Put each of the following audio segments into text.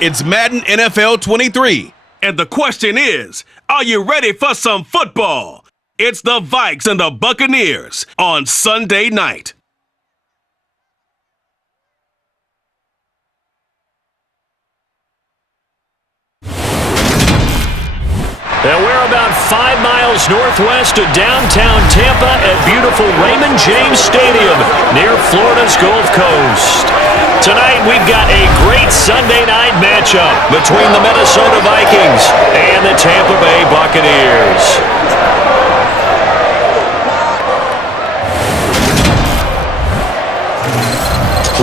It's Madden NFL 23. And the question is, are you ready for some football? It's the Vikings and the Buccaneers on Sunday night. And we're about 5 miles northwest of downtown Tampa at beautiful Raymond James Stadium near Florida's Gulf Coast. Tonight we've got a great Sunday night matchup between the Minnesota Vikings and the Tampa Bay Buccaneers.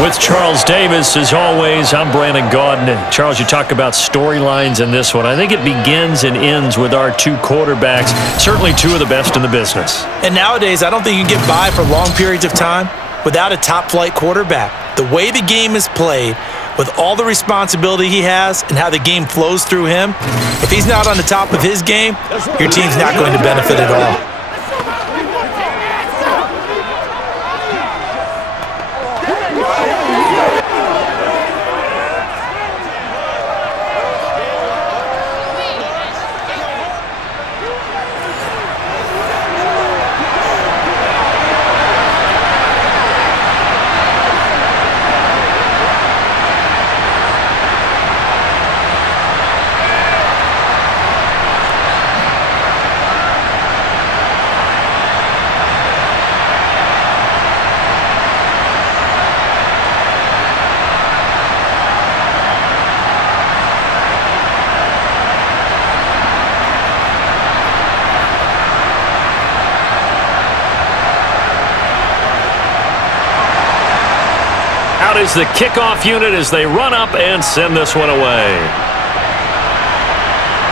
With Charles Davis, as always, I'm Brandon Gaudin. Charles, you talk about storylines in this one. I think it begins and ends with our two quarterbacks, certainly two of the best in the business. And nowadays, I don't think you can get by for long periods of time without a top-flight quarterback. The way the game is played, with all the responsibility he has and how the game flows through him, if he's not on the top of his game, your team's not going to benefit at all. Out is the kickoff unit as they run up and send this one away.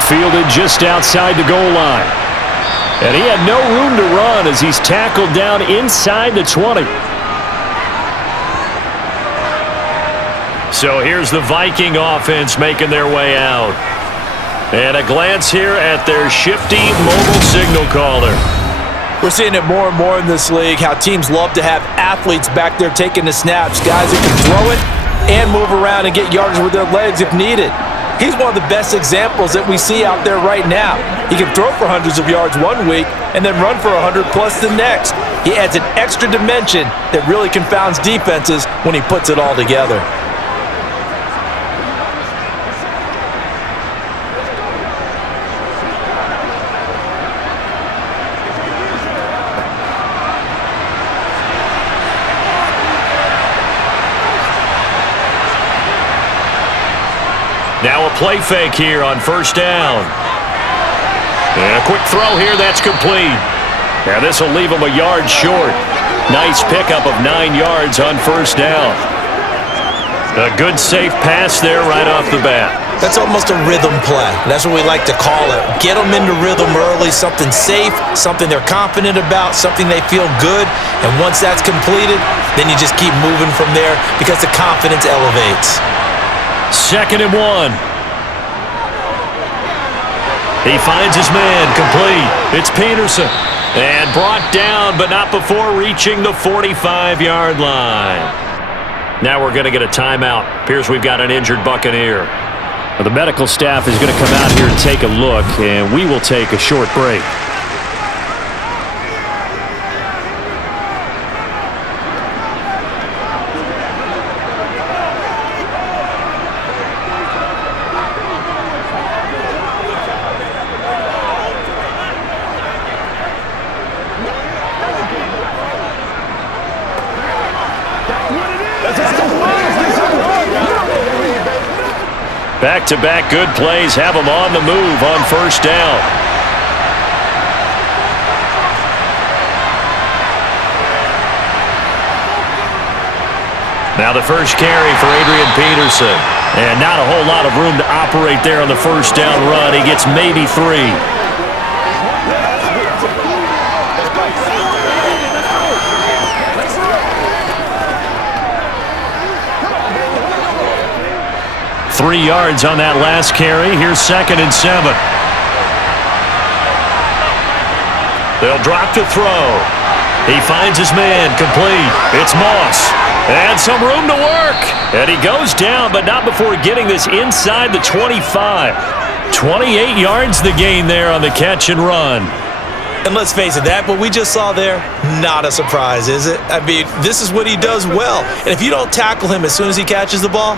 Fielded just outside the goal line. And he had no room to run as he's tackled down inside the 20. So here's the Viking offense making their way out. And a glance here at their shifty mobile signal caller. We're seeing it more and more in this league, how teams love to have athletes back there taking the snaps, guys who can throw it and move around and get yardage with their legs if needed. He's one of the best examples that we see out there right now. He can throw for hundreds of yards one week and then run for 100 plus the next. He adds an extra dimension that really confounds defenses when he puts it all together. Now a play fake here on first down. And a quick throw here, that's complete. Now this will leave him a yard short. Nice pickup of 9 yards on first down. A good safe pass there right off the bat. That's almost a rhythm play. That's what we like to call it. Get them into rhythm early, something safe, something they're confident about, something they feel good. And once that's completed, then you just keep moving from there because the confidence elevates. 2nd and 1. He finds his man, complete. It's Peterson. And brought down, but not before reaching the 45-yard line. Now we're going to get a timeout. Appears we've got an injured Buccaneer. Well, the medical staff is going to come out here and take a look, and we will take a short break. Back-to-back good plays have them on the move on first down. Now the first carry for Adrian Peterson. And not a whole lot of room to operate there on the first down run. He gets maybe 3. Three yards on that last carry. Here's 2nd and 7. They'll drop to throw. He finds his man, complete. It's Moss. And some room to work. And he goes down, but not before getting this inside the 25. 28 yards the gain there on the catch and run. And let's face it, that what we just saw there, not a surprise, is it? I mean, this is what he does well. And if you don't tackle him as soon as he catches the ball,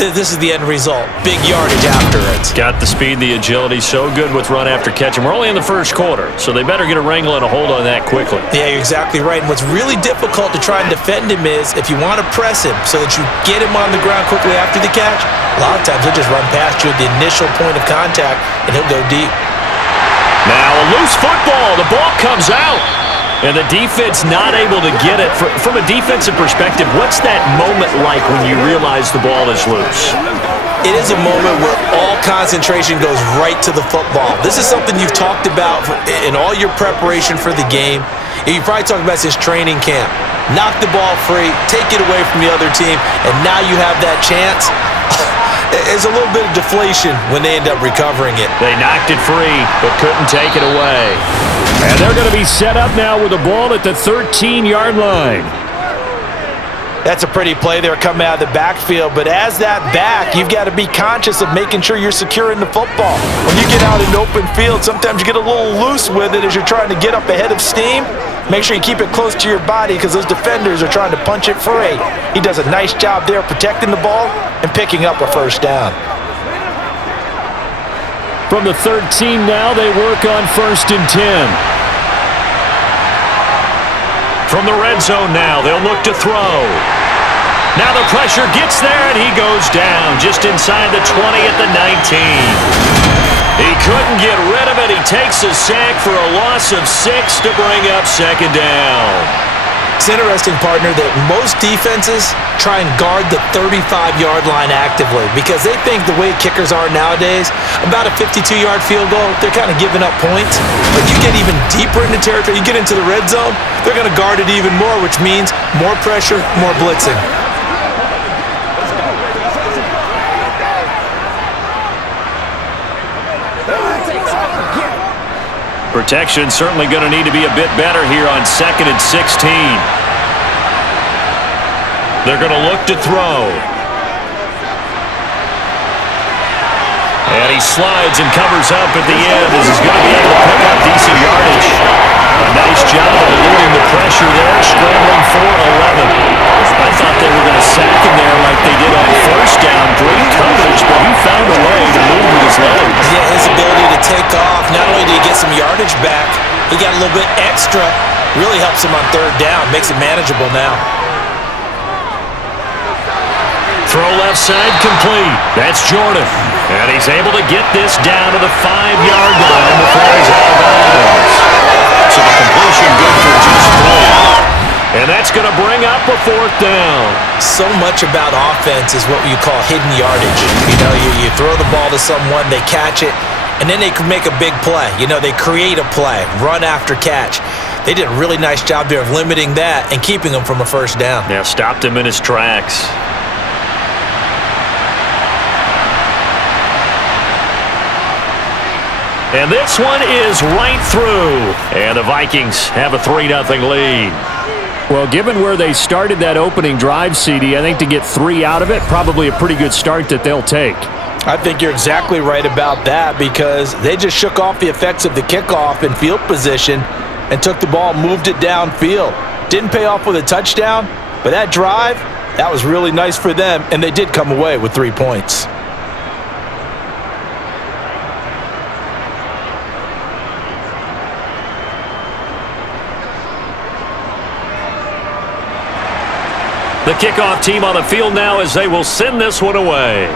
this is the end result. Big yardage after it. Got the speed, the agility, so good with run after catch. And we're only in the first quarter, so they better get a wrangle and a hold on that quickly. Yeah, you're exactly right. And what's really difficult to try and defend him is if you want to press him so that you get him on the ground quickly after the catch, a lot of times he'll just run past you at the initial point of contact, and he'll go deep. Now a loose football. The ball comes out. And the defense not able to get it. From a defensive perspective, what's that moment like when you realize the ball is loose? It is a moment where all concentration goes right to the football. This is something you've talked about in all your preparation for the game. You probably talked about since training camp. Knock the ball free, take it away from the other team, and now you have that chance. There's a little bit of deflation when they end up recovering it. They knocked it free, but couldn't take it away. And they're going to be set up now with the ball at the 13-yard line. That's a pretty play there coming out of the backfield, but as that back, you've got to be conscious of making sure you're securing the football. When you get out in open field, sometimes you get a little loose with it as you're trying to get up ahead of steam. Make sure you keep it close to your body because those defenders are trying to punch it free. He does a nice job there protecting the ball and picking up a first down. From the 13 now, they work on 1st and 10. From the red zone now, they'll look to throw. Now the pressure gets there, and he goes down just inside the 20 at the 19. He couldn't get rid of it. He takes a sack for a loss of 6 to bring up 2nd down. It's interesting, partner, that most defenses try and guard the 35-yard line actively because they think the way kickers are nowadays, about a 52-yard field goal, they're kind of giving up points. But you get even deeper into territory, you get into the red zone, they're going to guard it even more, which means more pressure, more blitzing. Protection certainly going to need to be a bit better here on 2nd and 16. They're going to look to throw. And he slides and covers up at the end as he's going to be able to pick up decent yardage. A nice job of eluding the pressure there, scrambling for 11. I thought they were going to sack him there like they did on 1st down. Great coverage, but he found a way to move with his legs. Yeah, his ability to take off, not only did he get some yardage back, he got a little bit extra. Really helps him on 3rd down, makes it manageable now. Throw left side complete. That's Jordan. And he's able to get this down to the 5-yard line before he's out of bounds. So the completion good for just 3. And that's going to bring up a 4th down. So much about offense is what you call hidden yardage. You know, you throw the ball to someone, they catch it, and then they can make a big play. You know, they create a play, run after catch. They did a really nice job there of limiting that and keeping him from a 1st down. Yeah, stopped him in his tracks. And this one is right through. And the Vikings have a 3-0 lead. Well, given where they started that opening drive, CD, I think to get 3 out of it, probably a pretty good start that they'll take. I think you're exactly right about that because they just shook off the effects of the kickoff in field position and took the ball, moved it downfield. Didn't pay off with a touchdown, but that drive, that was really nice for them, and they did come away with 3 points. The kickoff team on the field now as they will send this one away.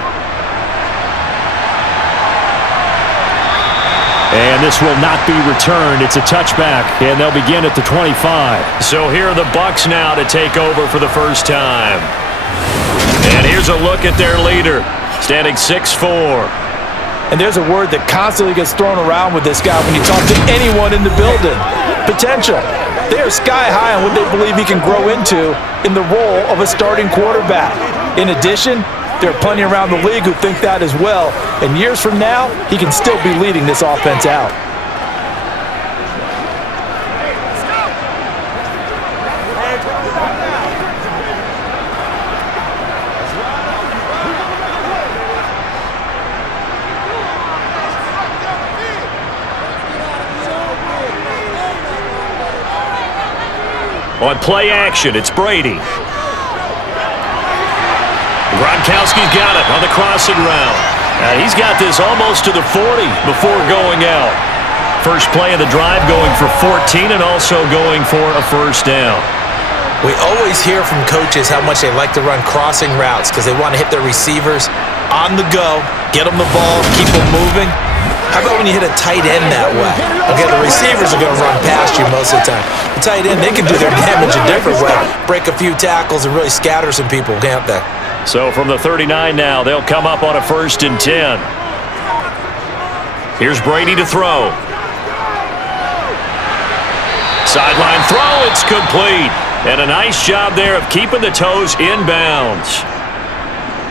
And this will not be returned. It's a touchback, and they'll begin at the 25. So here are the Bucs now to take over for the first time. And here's a look at their leader, standing 6'4". And there's a word that constantly gets thrown around with this guy when you talk to anyone in the building. Potential. They are sky high on what they believe he can grow into in the role of a starting quarterback. In addition, there are plenty around the league who think that as well. And years from now, he can still be leading this offense out. On play action, it's Brady. Gronkowski's got it on the crossing route. And he's got this almost to the 40 before going out. First play of the drive going for 14 and also going for a first down. We always hear from coaches how much they like to run crossing routes because they want to hit their receivers on the go, get them the ball, keep them moving. How about when you hit a tight end that way? Okay, the receivers are going to run past you most of the time. The tight end, they can do their damage a different way, break a few tackles and really scatter some people, can't they? So from the 39 now, they'll come up on a 1st and 10. Here's Brady to throw. Sideline throw, it's complete. And a nice job there of keeping the toes inbounds.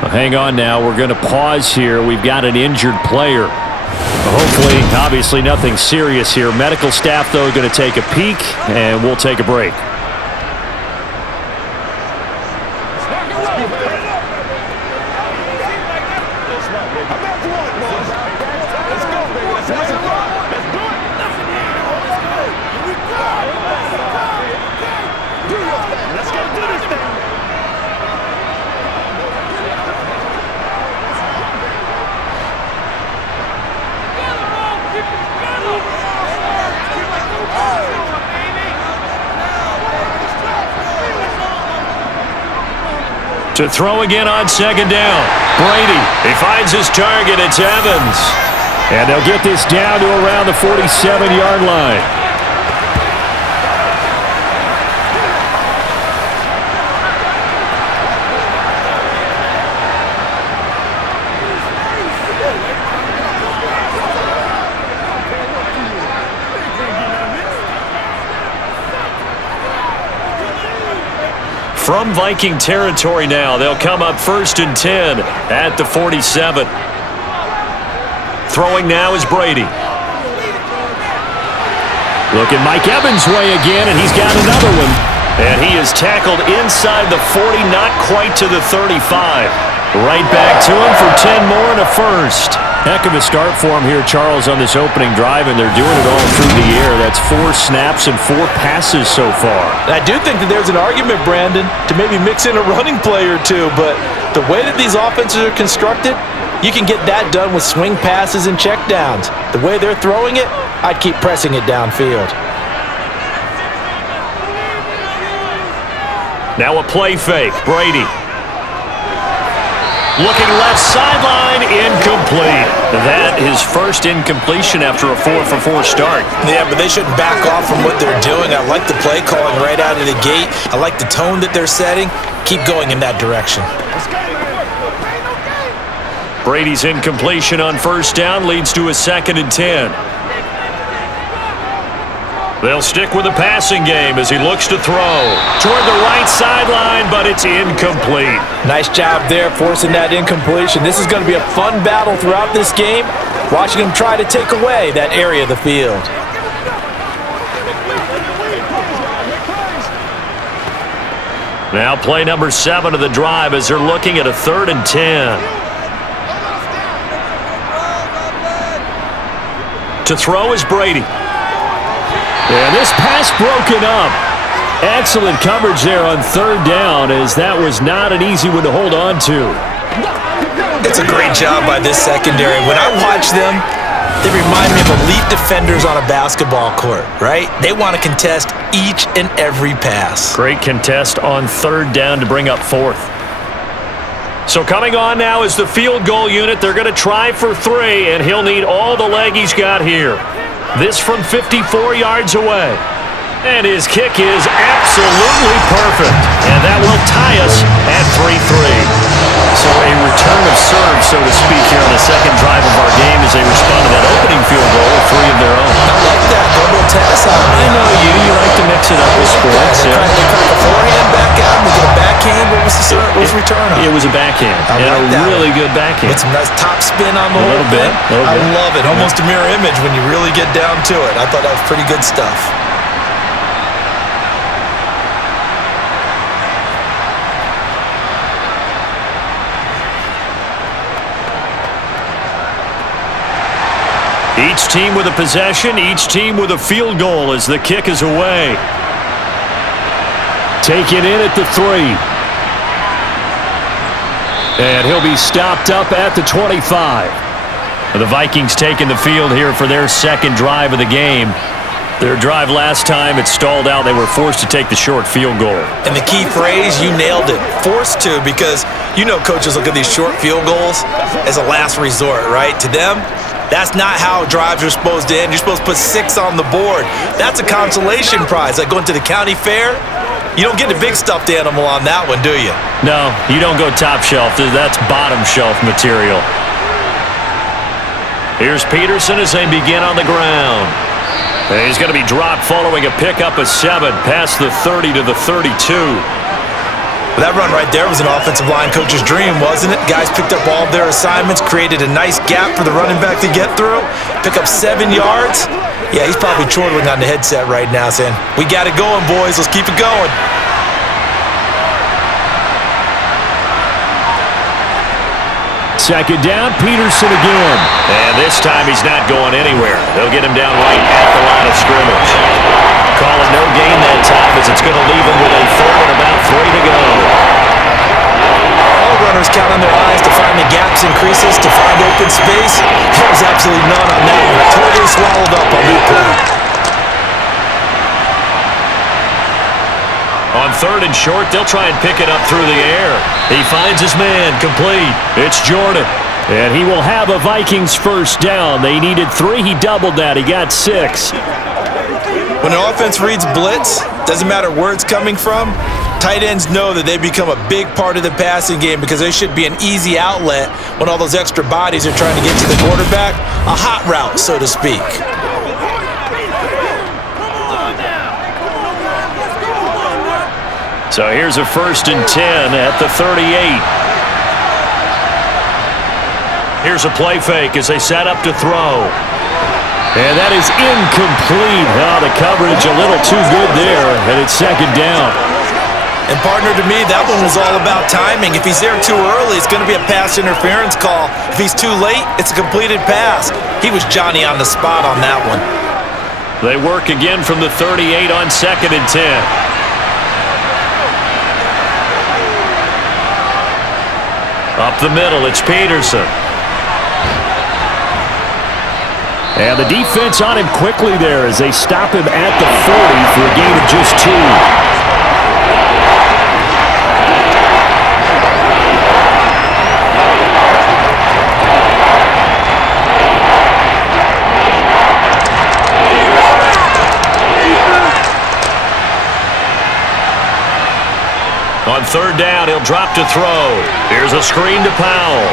Well, hang on now. We're going to pause here. We've got an injured player. Hopefully, obviously nothing serious here. Medical staff, though, going to take a peek, and we'll take a break. To throw again on 2nd down. Brady, he finds his target. It's Evans. And they'll get this down to around the 47-yard line. From Viking territory now, they'll come up 1st and 10 at the 47. Throwing now is Brady. Looking Mike Evans' way again, and he's got another one. And he is tackled inside the 40, not quite to the 35. Right back to him for 10 more and a first. Heck of a start for him here, Charles, on this opening drive, and they're doing it all through the air. That's 4 snaps and 4 passes so far. I do think that there's an argument, Brandon, to maybe mix in a running play or two, but the way that these offenses are constructed, you can get that done with swing passes and checkdowns. The way they're throwing it, I'd keep pressing it downfield. Now a play fake. Brady. Looking left sideline, incomplete. That is first incompletion after a 4-for-4 start. Yeah, but they shouldn't back off from what they're doing. I like the play calling right out of the gate. I like the tone that they're setting. Keep going in that direction. Brady's incompletion on 1st down leads to a 2nd and 10. They'll stick with the passing game as he looks to throw. Toward the right sideline, but it's incomplete. Nice job there forcing that incompletion. This is going to be a fun battle throughout this game, watching them try to take away that area of the field. Now play number 7 of the drive as they're looking at a 3rd and 10. To throw is Brady. And this pass broken up. Excellent coverage there on 3rd down, as that was not an easy one to hold on to. It's a great job by this secondary. When I watch them, they remind me of elite defenders on a basketball court, right? They want to contest each and every pass. Great contest on 3rd down to bring up 4th. So coming on now is the field goal unit. They're going to try for 3, and he'll need all the leg he's got here. This from 54 yards away. And his kick is absolutely perfect. And that will tie us at 3-3. So a return of serve, so to speak, here on the 2nd drive of our game as they respond to that opening field goal with 3 of their own. I like that. Go to tennis on. I know you like to mix it up with sports. They crack a forehand back out, and we get a backhand. What was the return on? It was a backhand. And like a really good backhand. With some nice top spin on the little bit. I love it. Almost a mirror image when you really get down to it. I thought that was pretty good stuff. Each team with a possession, each team with a field goal as the kick is away. taken in at the 3. And he'll be stopped up at the 25. The Vikings taking the field here for their second drive of the game. Their drive last time, it stalled out. They were forced to take the short field goal. And the key phrase, you nailed it, forced to, because you know coaches look at these short field goals as a last resort, right? To them, that's not how drives are supposed to end. You're supposed to put 6 on the board. That's a consolation prize. Like going to the county fair, you don't get a big stuffed animal on that one, do you? No, you don't go top shelf. That's bottom shelf material. Here's Peterson as they begin on the ground. And he's going to be dropped following a pickup of 7 past the 30 to the 32. That run right there was an offensive line coach's dream, wasn't it? Guys picked up all of their assignments, created a nice gap for the running back to get through, pick up 7 yards. Yeah, he's probably chortling on the headset right now saying, we got it going, boys. Let's keep it going. Second down, Peterson again. And this time he's not going anywhere. They'll get him down right at the line of scrimmage. Call it no gain that time as it's going to leave him with a 3rd and about 3 to go. All runners count on their eyes to find the gaps and creases, to find open space. There was absolutely none on that one. Totally swallowed up on that play. On 3rd and short, they'll try and pick it up through the air. He finds his man, complete. It's Jordan. And he will have a Vikings first down. They needed 3. He doubled that. He got 6. When an offense reads blitz, doesn't matter where it's coming from, tight ends know that they become a big part of the passing game because they should be an easy outlet when all those extra bodies are trying to get to the quarterback. A hot route, so to speak. So here's a 1st and 10 at the 38. Here's a play fake as they set up to throw. And that is incomplete. Oh, the coverage a little too good there, and it's 2nd down. And partner, to me, that one was all about timing. If he's there too early, it's going to be a pass interference call. If he's too late, it's a completed pass. He was Johnny on the spot on that one. They work again from the 38 on 2nd and 10. Up the middle, it's Peterson. And the defense on him quickly there as they stop him at the 40 for a gain of just 2. On 3rd down, he'll drop to throw. Here's a screen to Powell.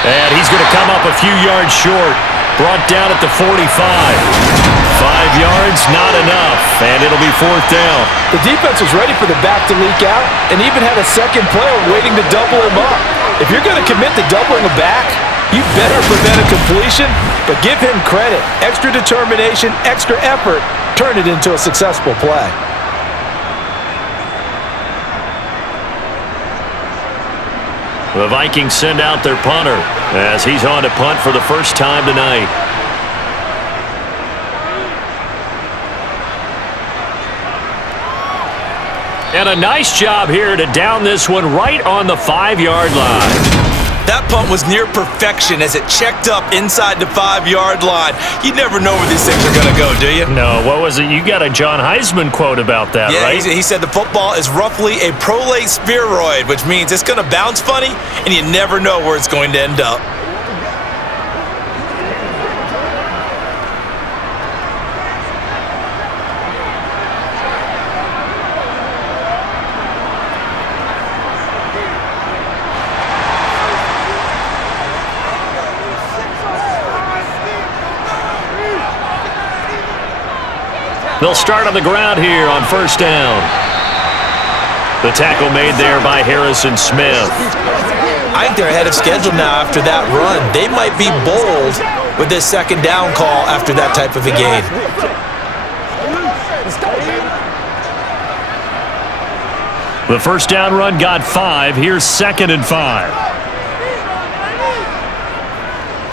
And he's going to come up a few yards short. Brought down at the 45. 5 yards, not enough. And it'll be 4th down. The defense was ready for the back to leak out and even had a second player waiting to double him up. If you're going to commit to doubling a back, you better prevent a completion, but give him credit. Extra determination, extra effort, turned it into a successful play. The Vikings send out their punter as he's on to punt for the first time tonight. And a nice job here to down this one right on the 5-yard line. That punt was near perfection as it checked up inside the 5-yard line. You never know where these things are going to go, do you? No, what was it? You got a John Heisman quote about that, right? Yeah, he said the football is roughly a prolate spheroid, which means it's going to bounce funny, and you never know where it's going to end up. They'll start on the ground here on 1st down. The tackle made there by Harrison Smith. I think they're ahead of schedule now after that run. They might be bold with this 2nd down call after that type of a gain. The 1st down run got 5. Here's 2nd and 5.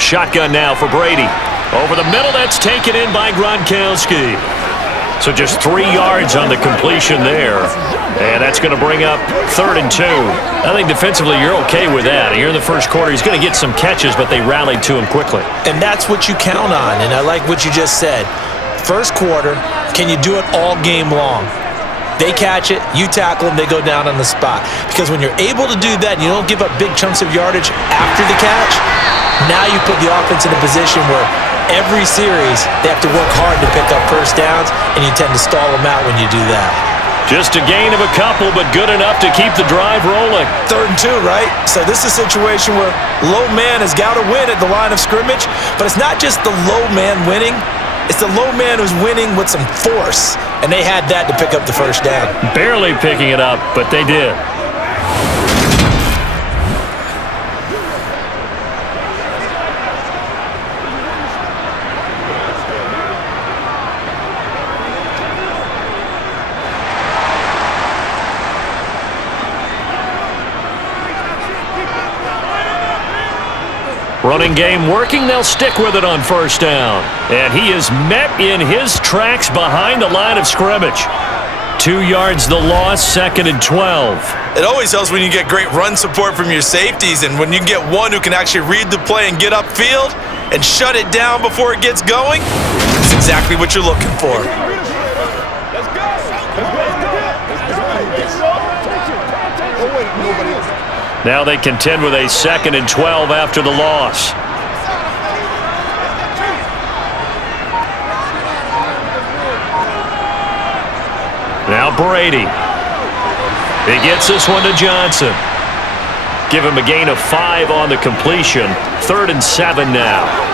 Shotgun now for Brady. Over the middle, that's taken in by Gronkowski. So just 3 yards on the completion there. And that's going to bring up 3rd and 2. I think defensively you're okay with that. Here in the first quarter, he's going to get some catches, but they rallied to him quickly. And that's what you count on, and I like what you just said. First quarter, can you do it all game long? They catch it, you tackle them, they go down on the spot. Because when you're able to do that and you don't give up big chunks of yardage after the catch, now you put the offense in a position where every series they have to work hard to pick up first downs, and you tend to stall them out when you do that. Just a gain of a couple, but good enough to keep the drive rolling. 3rd and 2, right? So this is a situation where low man has got to win at the line of scrimmage, but it's not just the low man winning. It's the low man who's winning with some force, and they had that to pick up the first down. Barely picking it up, but they did. Running game working, they'll stick with it on first down. And he is met in his tracks behind the line of scrimmage. 2 yards the loss, 2nd and 12. It always helps when you get great run support from your safeties, and when you get one who can actually read the play and get upfield and shut it down before it gets going, it's exactly what you're looking for. Now they contend with a 2nd and 12 after the loss. Now Brady. He gets this one to Johnson. Give him a gain of 5 on the completion. 3rd and 7 now.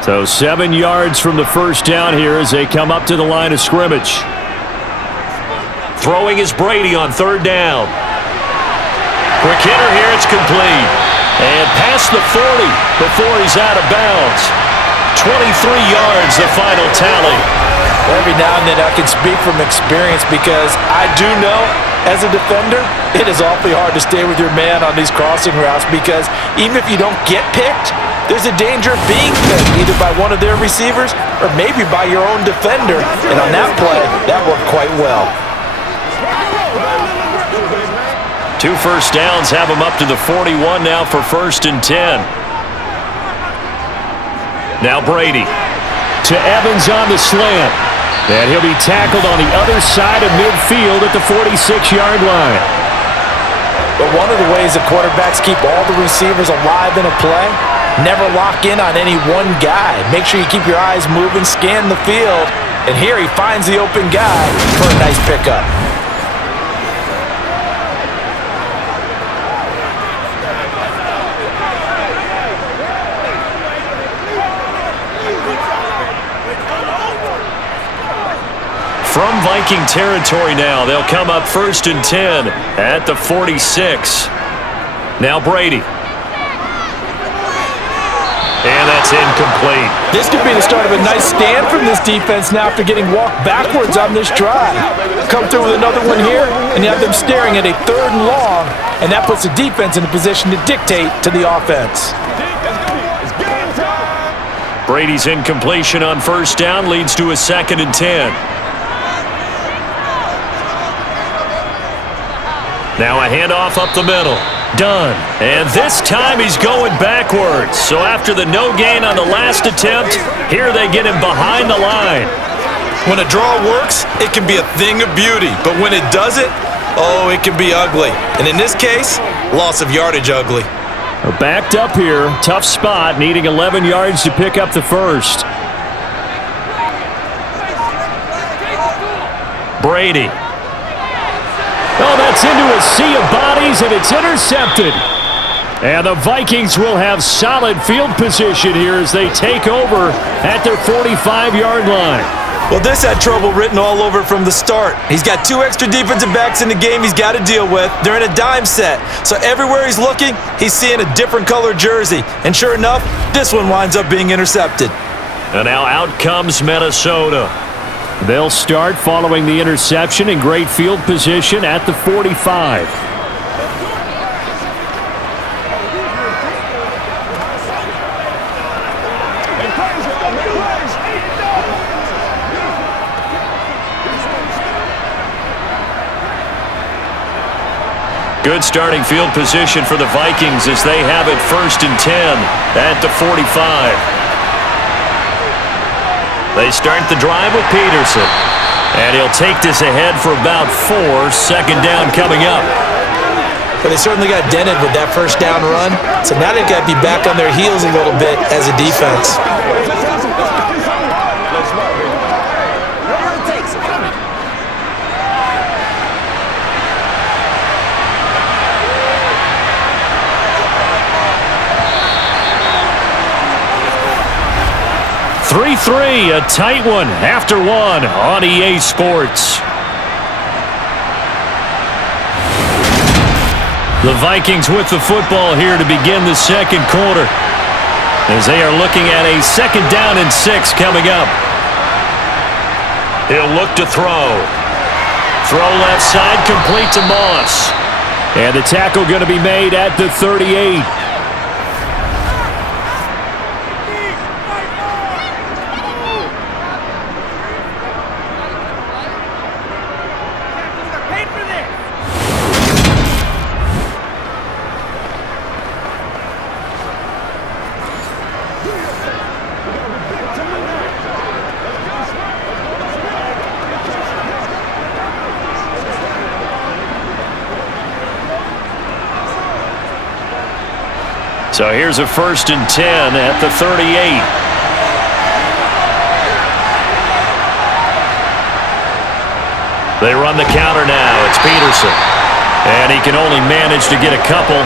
So 7 yards from the first down here as they come up to the line of scrimmage. Throwing is Brady on 3rd down. Quick hitter here, it's complete. And past the 40 before he's out of bounds. 23 yards, the final tally. Every now and then I can speak from experience because I do know, as a defender, it is awfully hard to stay with your man on these crossing routes because even if you don't get picked, there's a danger of being picked either by one of their receivers or maybe by your own defender. And on that play, that worked quite well. 2 first downs have him up to the 41 now for 1st and 10. Now Brady to Evans on the slant. And he'll be tackled on the other side of midfield at the 46-yard line. But one of the ways the quarterbacks keep all the receivers alive in a play, never lock in on any one guy. Make sure you keep your eyes moving, scan the field, and here he finds the open guy for a nice pickup. From Viking territory now, they'll come up 1st and 10 at the 46. Now Brady. And that's incomplete. This could be the start of a nice stand from this defense now after getting walked backwards on this drive. Come through with another one here, and you have them staring at a 3rd and long, and that puts the defense in a position to dictate to the offense. Brady's incompletion on first down leads to a 2nd and 10. Now a handoff up the middle. Done. And this time he's going backwards. So after the no gain on the last attempt, here they get him behind the line. When a draw works, it can be a thing of beauty. But when it doesn't, oh, it can be ugly. And in this case, loss of yardage ugly. Backed up here. Tough spot, needing 11 yards to pick up the first. Brady. Oh, that's into a sea of bodies, and it's intercepted. And the Vikings will have solid field position here as they take over at their 45-yard line. Well, this had trouble written all over from the start. He's got 2 extra defensive backs in the game he's got to deal with. They're in a dime set. So everywhere he's looking, he's seeing a different color jersey. And sure enough, this one winds up being intercepted. And now out comes Minnesota. They'll start following the interception in great field position at the 45. Good starting field position for the Vikings as they have it 1st and 10 at the 45. They start the drive with Peterson. And he'll take this ahead for about 4. 2nd down coming up. But they certainly got dented with that first down run. So now they've got to be back on their heels a little bit as a defense. (3-3), a tight one after 1 on EA Sports. The Vikings with the football here to begin the 2nd quarter as they are looking at a 2nd down and 6 coming up. He'll look to throw. Throw left side, complete to Moss. And the tackle going to be made at the 38. So here's a 1st and 10 at the 38. They run the counter now. It's Peterson. And he can only manage to get a couple.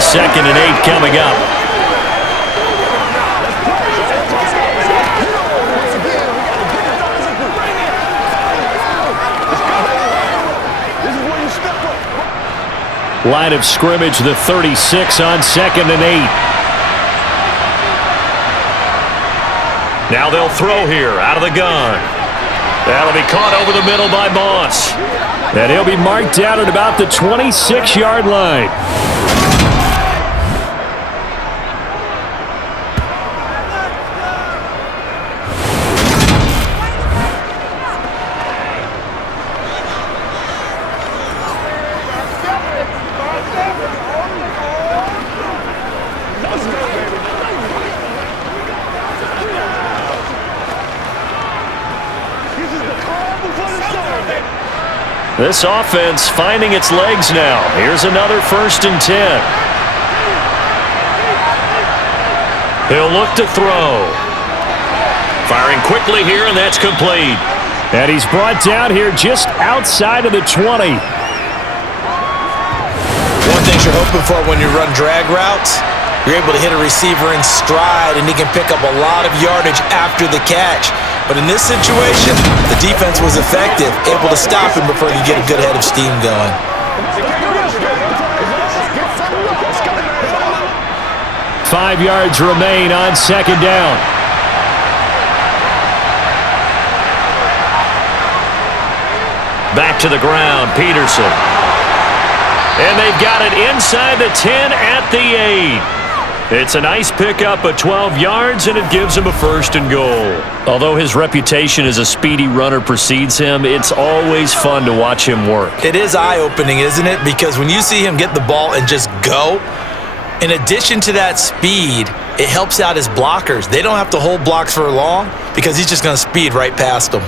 2nd and 8 coming up. Line of scrimmage, the 36 on 2nd and 8. Now they'll throw here out of the gun. That'll be caught over the middle by Moss. And he'll be marked out at about the 26-yard line. This offense finding its legs now. Here's another 1st and 10. He'll look to throw. Firing quickly here, and that's complete. And he's brought down here just outside of the 20. One thing you're hoping for when you run drag routes, you're able to hit a receiver in stride, and he can pick up a lot of yardage after the catch. But in this situation, the defense was effective, able to stop him before he could get a good head of steam going. Five yards remain on 2nd down. Back to the ground, Peterson. And they've got it inside the 10 at the 8. It's a nice pickup of 12 yards, and it gives him a 1st and goal. Although his reputation as a speedy runner precedes him, it's always fun to watch him work. It is eye-opening, isn't it? Because when you see him get the ball and just go, in addition to that speed, it helps out his blockers. They don't have to hold blocks for long because he's just going to speed right past them.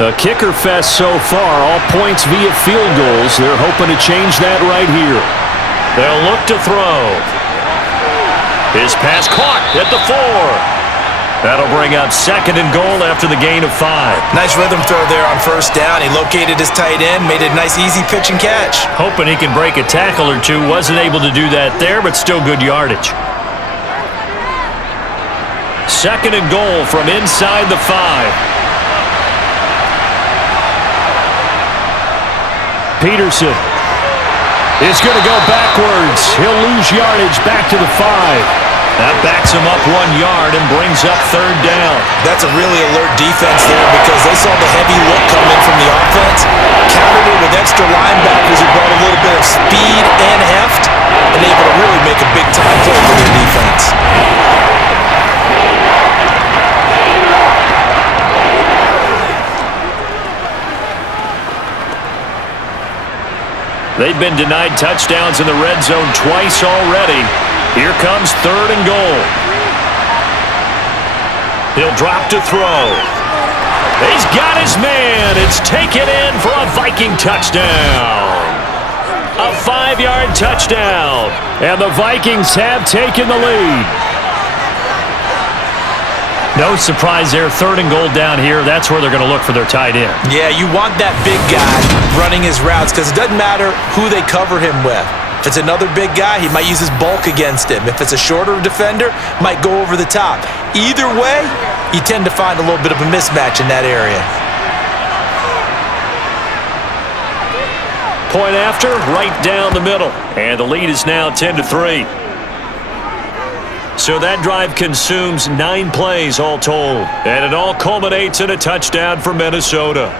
A kicker fest so far, all points via field goals. They're hoping to change that right here. They'll look to throw. His pass caught at the 4. That'll bring up 2nd and goal after the gain of 5. Nice rhythm throw there on 1st down. He located his tight end, made it a nice easy pitch and catch. Hoping he can break a tackle or two. Wasn't able to do that there, but still good yardage. 2nd and goal from inside the 5. Peterson is going to go backwards. He'll lose yardage back to the 5. That backs him up 1 yard and brings up 3rd down. That's a really alert defense there because they saw the heavy look coming from the offense, countered it with extra extra linebackers who brought a little bit of speed and heft and able to really make a big-time play for their defense. They've been denied touchdowns in the red zone twice already. Here comes 3rd and goal. He'll drop to throw. He's got his man. It's taken in for a Viking touchdown. A 5-yard touchdown. And the Vikings have taken the lead. No surprise there. 3rd and goal down here. That's where they're going to look for their tight end. Yeah, you want that big guy running his routes because it doesn't matter who they cover him with. If it's another big guy, he might use his bulk against him. If it's a shorter defender, might go over the top. Either way, you tend to find a little bit of a mismatch in that area. Point after, right down the middle. And the lead is now 10-3. So that drive consumes 9 plays all told. And it all culminates in a touchdown for Minnesota.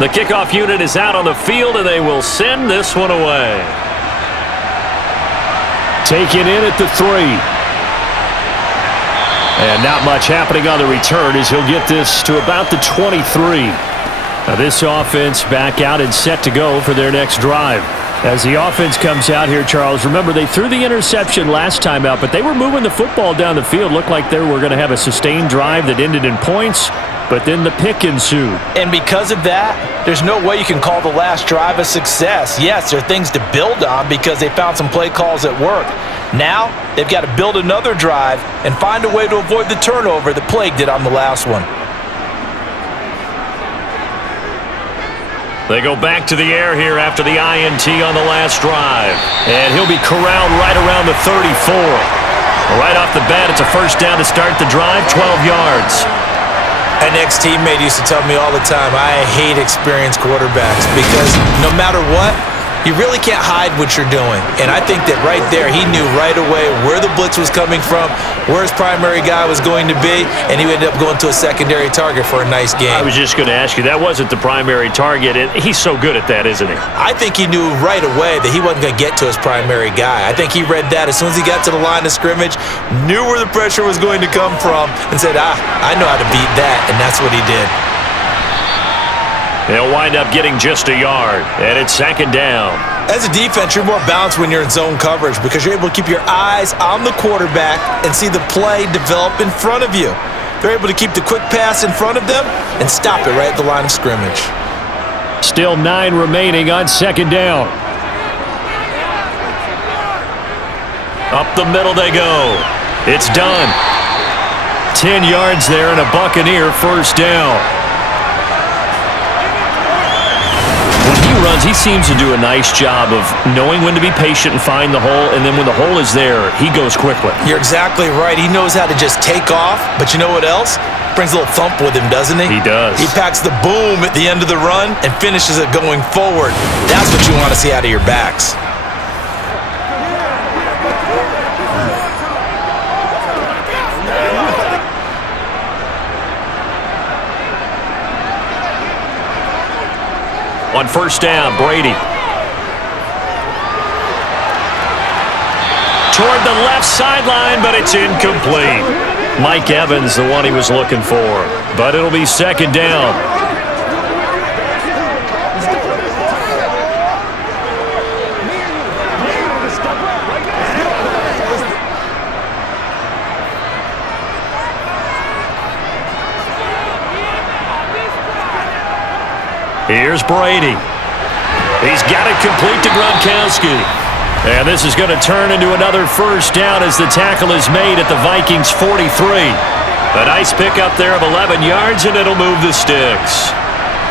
The kickoff unit is out on the field, and they will send this one away. Taken in at the 3. And not much happening on the return as he'll get this to about the 23. Now this offense back out and set to go for their next drive. As the offense comes out here, Charles, remember they threw the interception last time out, but they were moving the football down the field. Looked like they were going to have a sustained drive that ended in points. But then the pick ensued. And because of that, there's no way you can call the last drive a success. Yes, there are things to build on because they found some play calls that work. Now, they've got to build another drive and find a way to avoid the turnover that plagued it on the last one. They go back to the air here after the INT on the last drive. And he'll be corralled right around the 34. Right off the bat, it's a first down to start the drive, 12 yards. An ex-teammate used to tell me all the time, I hate experienced quarterbacks because no matter what, you really can't hide what you're doing. And I think that right there, he knew right away where the blitz was coming from, where his primary guy was going to be, and he ended up going to a secondary target for a nice game. I was just going to ask you, that wasn't the primary target. He's so good at that, isn't he? I think he knew right away that he wasn't going to get to his primary guy. I think he read that as soon as he got to the line of scrimmage, knew where the pressure was going to come from, and said, I know how to beat that, and that's what he did. They'll wind up getting just a yard, and it's 2nd down. As a defense, you're more balanced when you're in zone coverage because you're able to keep your eyes on the quarterback and see the play develop in front of you. They're able to keep the quick pass in front of them and stop it right at the line of scrimmage. Still 9 remaining on 2nd down. Up the middle they go. It's done. 10 yards there and a Buccaneer first down. Runs, he seems to do a nice job of knowing when to be patient and find the hole, and then when the hole is there, he goes quickly. You're exactly right. He knows how to just take off, but you know what else? Brings a little thump with him, doesn't he? He does. He packs the boom at the end of the run and finishes it going forward. That's what you want to see out of your backs. On first down, Brady. Toward the left sideline, but it's incomplete. Mike Evans, the one he was looking for. But it'll be 2nd down. Here's Brady. He's got it complete to Gronkowski. And this is going to turn into another first down as the tackle is made at the Vikings 43. A nice pickup there of 11 yards, and it'll move the sticks.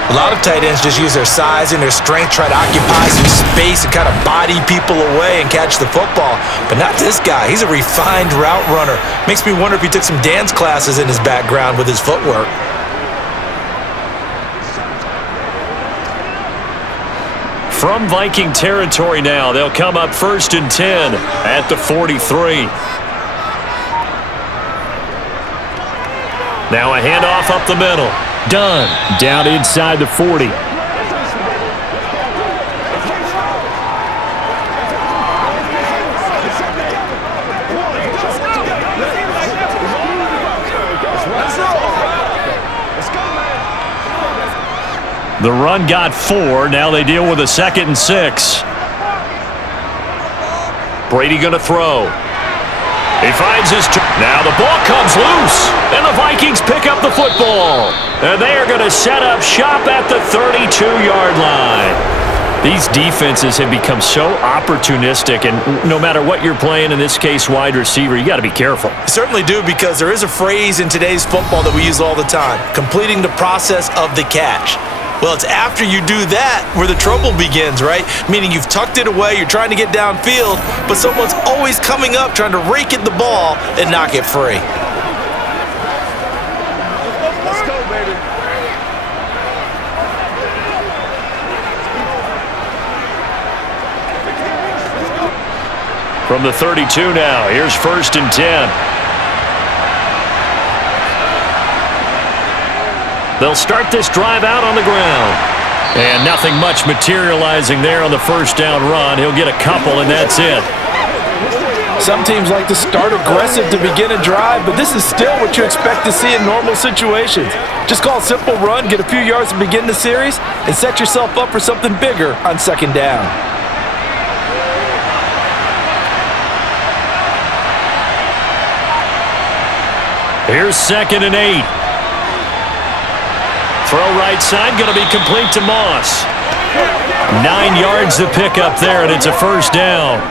A lot of tight ends just use their size and their strength, try to occupy some space and kind of body people away and catch the football. But not this guy. He's a refined route runner. Makes me wonder if he took some dance classes in his background with his footwork. From Viking territory now, they'll come up 1st and 10 at the 43. Now a handoff up the middle. Done. Down inside the 40. The run got 4. Now they deal with a 2nd and 6. Brady going to throw. He finds his now the ball comes loose, and the Vikings pick up the football. And they are going to set up shop at the 32-yard line. These defenses have become so opportunistic, and no matter what you're playing, in this case wide receiver, you got to be careful. You certainly do, because there is a phrase in today's football that we use all the time, completing the process of the catch. Well, it's after you do that where the trouble begins, right? Meaning you've tucked it away, you're trying to get downfield, but someone's always coming up trying to rake at the ball and knock it free. Let's go, baby. From the 32 now, here's 1st and 10. They'll start this drive out on the ground. And nothing much materializing there on the 1st down run. He'll get a couple, and that's it. Some teams like to start aggressive to begin a drive, but this is still what you expect to see in normal situations. Just call a simple run, get a few yards to begin the series, and set yourself up for something bigger on 2nd down. Here's 2nd and 8. Throw right side, going to be complete to Moss. 9 yards to pick up there, and it's a 1st down.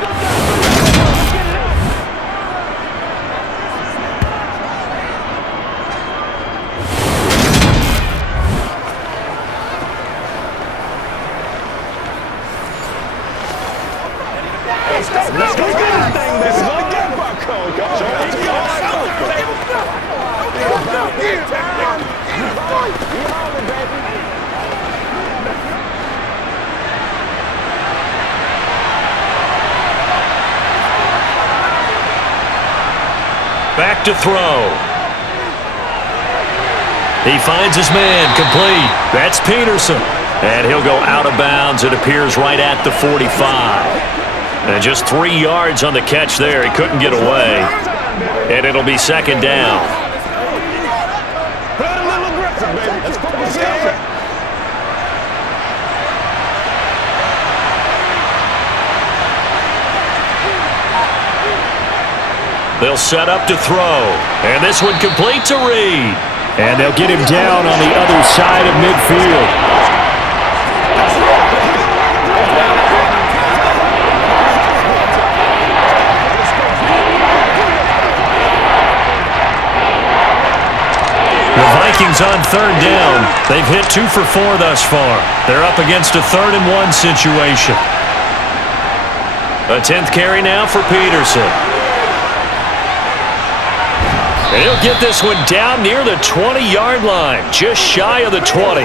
Let's go get this thing, baby. Back to throw. He finds his man, complete. That's Peterson. And he'll go out of bounds, it appears, right at the 45. And just 3 yards on the catch there. He couldn't get away. And it'll be 2nd down. Play a little aggressive, baby. That's what we're saying. They'll set up to throw. And this one complete to Reed. And they'll get him down on the other side of midfield. The Vikings on 3rd down. They've hit 2 for 4 thus far. They're up against a 3rd and 1 situation. A 10th carry now for Peterson. And he'll get this one down near the 20-yard line, just shy of the 20.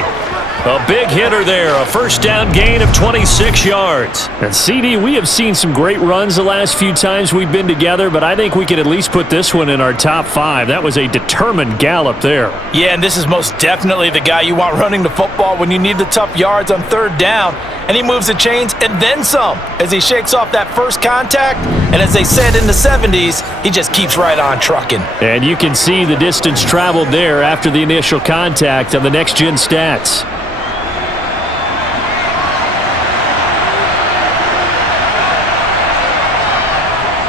A big hitter there, a 1st down gain of 26 yards. And CD, we have seen some great runs the last few times we've been together, but I think we could at least put this one in our top 5. That was a determined gallop there. Yeah, and this is most definitely the guy you want running the football when you need the tough yards on 3rd down. And he moves the chains and then some as he shakes off that first contact. And as they said in the 70s, he just keeps right on trucking. And you can see the distance traveled there after the initial contact on the next-gen stats.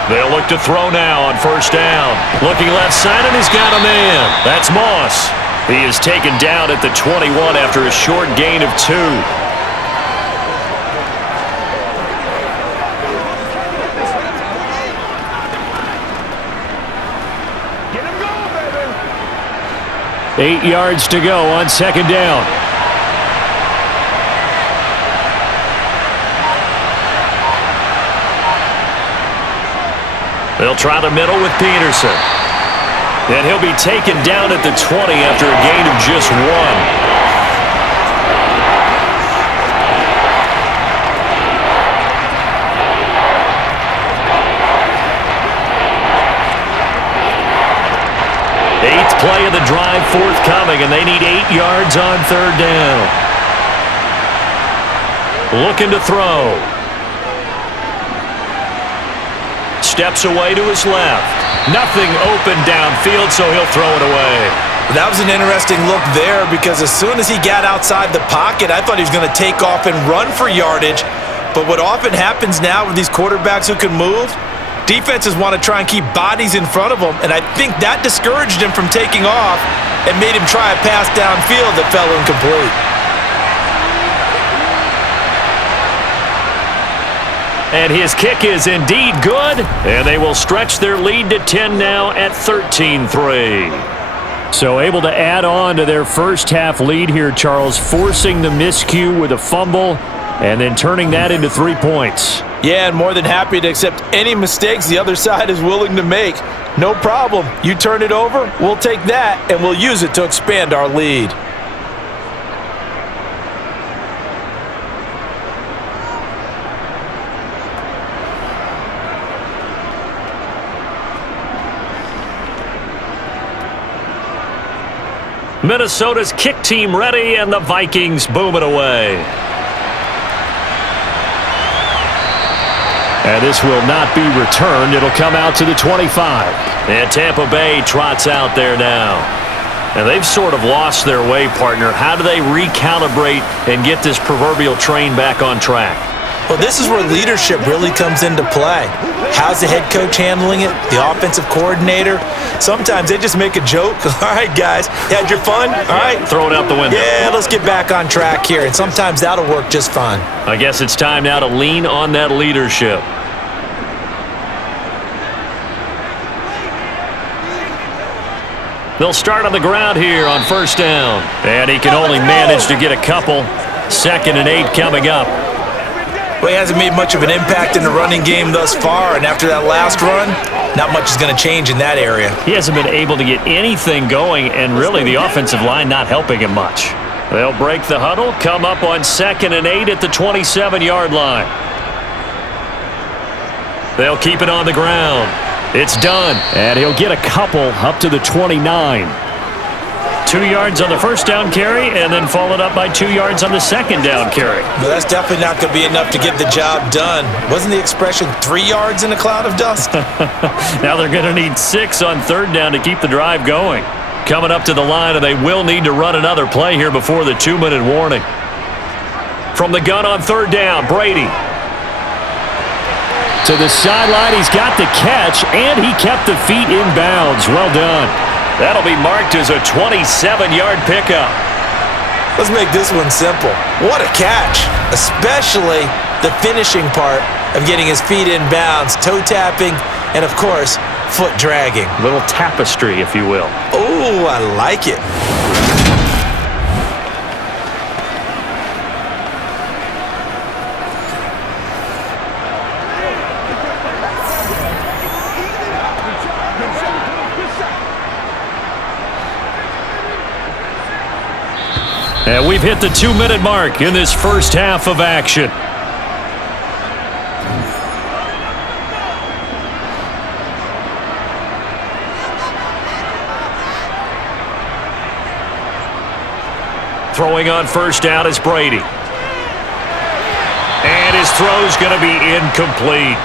They'll look to throw now on 1st down. Looking left side, and he's got a man. That's Moss. He is taken down at the 21 after a short gain of 2. Get him going, baby. 8 yards to go on 2nd down. They'll try the middle with Peterson. And he'll be taken down at the 20 after a gain of just 1. Eighth play of the drive forthcoming, and they need 8 yards on third down. Looking to throw. Steps away to his left. Nothing open downfield, so he'll throw it away. That was an interesting look there because as soon as he got outside the pocket, I thought he was going to take off and run for yardage. But what often happens now with these quarterbacks who can move, defenses want to try and keep bodies in front of them, and I think that discouraged him from taking off and made him try a pass downfield that fell incomplete. And his kick is indeed good, and they will stretch their lead to 10 now at 13-3. So able to add on to their first half lead here, Charles, forcing the miscue with a fumble and then turning that into 3 points. Yeah, and more than happy to accept any mistakes the other side is willing to make. No problem. You turn it over, we'll take that, and we'll use it to expand our lead. Minnesota's kick team ready, and the Vikings boom it away. And this will not be returned. It'll come out to the 25. And Tampa Bay trots out there now. And they've sort of lost their way, partner. How do they recalibrate and get this proverbial train back on track? Well, this is where leadership really comes into play. How's the head coach handling it? The offensive coordinator? Sometimes they just make a joke. All right, guys, you had your fun? All right. Throw it out the window. Yeah, let's get back on track here. And sometimes that'll work just fine. I guess it's time now to lean on that leadership. They'll start on the ground here on first down. And he can only manage to get a couple. 2nd and 8 coming up. Well, he hasn't made much of an impact in the running game thus far, and after that last run, not much is going to change in that area. He hasn't been able to get anything going, and really the offensive line not helping him much. They'll break the huddle, come up on 2nd and 8 at the 27-yard line. They'll keep it on the ground. It's done. And he'll get a couple up to the 29. 2 yards on the first down carry, and then followed up by 2 yards on the second down carry. Well, that's definitely not going to be enough to get the job done. Wasn't the expression 3 yards in a cloud of dust? Now they're going to need 6 on third down to keep the drive going. Coming up to the line, and they will need to run another play here before the 2-minute warning. From the gun on third down, Brady. To the sideline, he's got the catch, and he kept the feet in bounds. Well done. That'll be marked as a 27-yard pickup. Let's make this one simple. What a catch, especially the finishing part of getting his feet in bounds, toe tapping, and of course, foot dragging. Little tapestry, if you will. Oh, I like it. And we've hit the 2-minute mark in this first half of action. Throwing on first down is Brady. And his throw's going to be incomplete.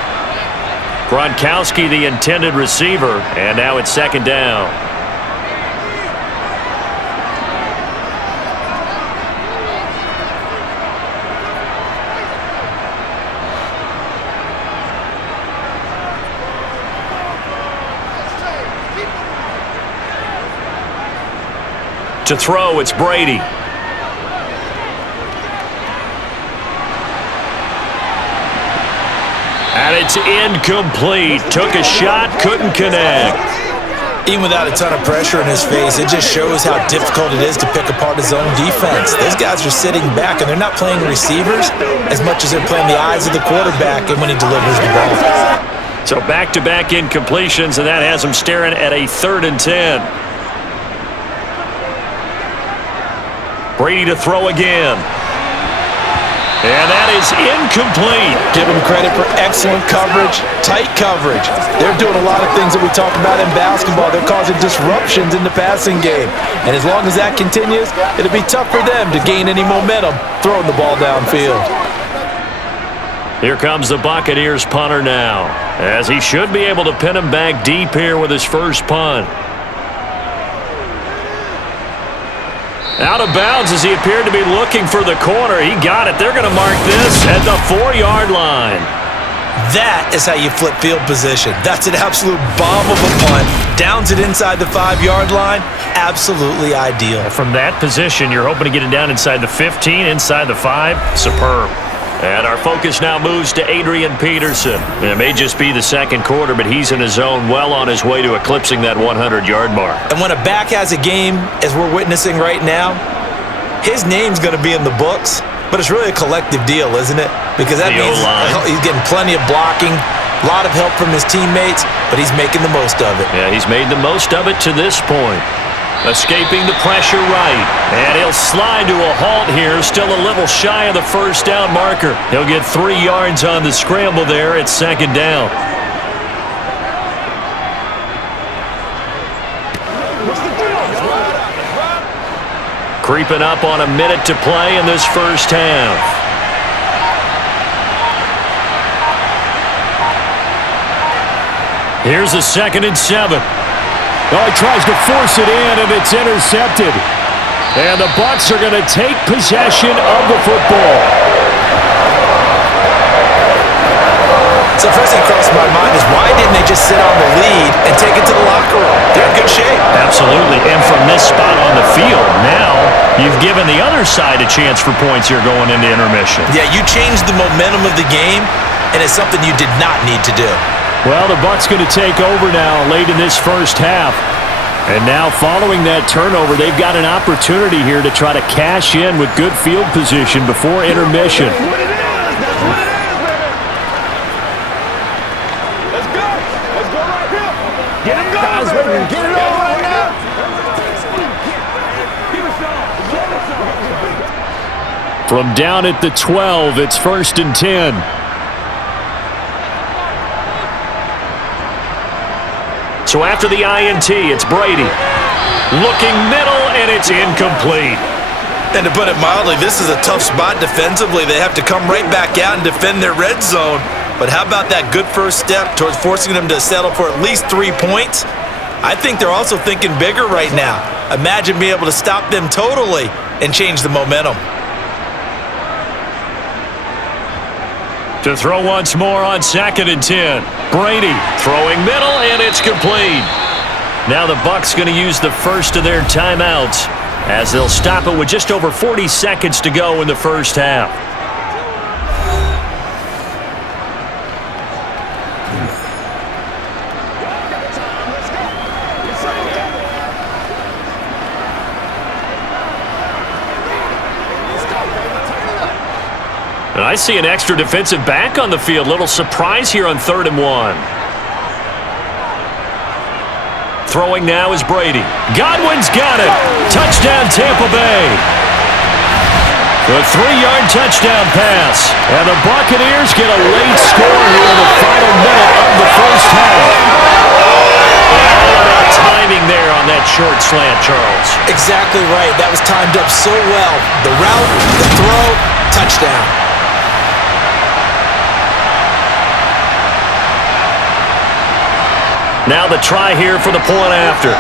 Gronkowski, the intended receiver, and now it's second down. To throw, it's Brady. And it's incomplete. Took a shot, couldn't connect. Even without a ton of pressure in his face, it just shows how difficult it is to pick apart his own defense. Those guys are sitting back, and they're not playing receivers as much as they're playing the eyes of the quarterback and when he delivers the ball. So back-to-back incompletions, and that has them staring at a 3rd and 10. Brady to throw again. And that is incomplete. Give them credit for excellent coverage, tight coverage. They're doing a lot of things that we talk about in basketball. They're causing disruptions in the passing game. And as long as that continues, it'll be tough for them to gain any momentum throwing the ball downfield. Here comes the Buccaneers punter now, as he should be able to pin him back deep here with his first punt. Out of bounds as he appeared to be looking for the corner. He got it. They're going to mark this at the 4-yard line. That is how you flip field position. That's an absolute bomb of a punt. Downs it inside the 5-yard line. Absolutely ideal. From that position, you're hoping to get it down inside the 15, inside the 5. Superb. And our focus now moves to Adrian Peterson. It may just be the second quarter, but he's in his zone, well on his way to eclipsing that 100-yard mark. And when a back has a game, as we're witnessing right now, his name's going to be in the books, but it's really a collective deal, isn't it? Because that means he's getting plenty of blocking, a lot of help from his teammates, but he's making the most of it. Yeah, he's made the most of it to this point. Escaping the pressure right. And he'll slide to a halt here. Still a little shy of the first down marker. He'll get 3 yards on the scramble there. It's 2nd down. Creeping up on a minute to play in this first half. Here's a 2nd and 7. Oh, he tries to force it in, and it's intercepted. And the Bucs are going to take possession of the football. So the first thing that crossed my mind is why didn't they just sit on the lead and take it to the locker room? They're in good shape. Absolutely. And from this spot on the field, now you've given the other side a chance for points here going into intermission. Yeah, you changed the momentum of the game, and it's something you did not need to do. Well, the Bucs going to take over now late in this first half. And now following that turnover, they've got an opportunity here to try to cash in with good field position before intermission. Let's go. Let's go right here. Get him going, baby. Get it on right now. From down at the 12, it's 1st and 10. So after the INT, it's Brady. Looking middle, and it's incomplete. And to put it mildly, this is a tough spot defensively. They have to come right back out and defend their red zone. But how about that good first step towards forcing them to settle for at least 3 points? I think they're also thinking bigger right now. Imagine being able to stop them totally and change the momentum. To throw once more on 2nd and 10. Brady throwing middle, and it's complete. Now the Bucs going to use the first of their timeouts as they'll stop it with just over 40 seconds to go in the first half. And I see an extra defensive back on the field. Little surprise here on 3rd and 1. Throwing now is Brady. Godwin's got it. Touchdown, Tampa Bay. The 3-yard touchdown pass. And the Buccaneers get a late score here in the final minute of the first half. All about timing there on that short slant, Charles. Exactly right. That was timed up so well. The route, the throw, touchdown. Now the try here for the point after.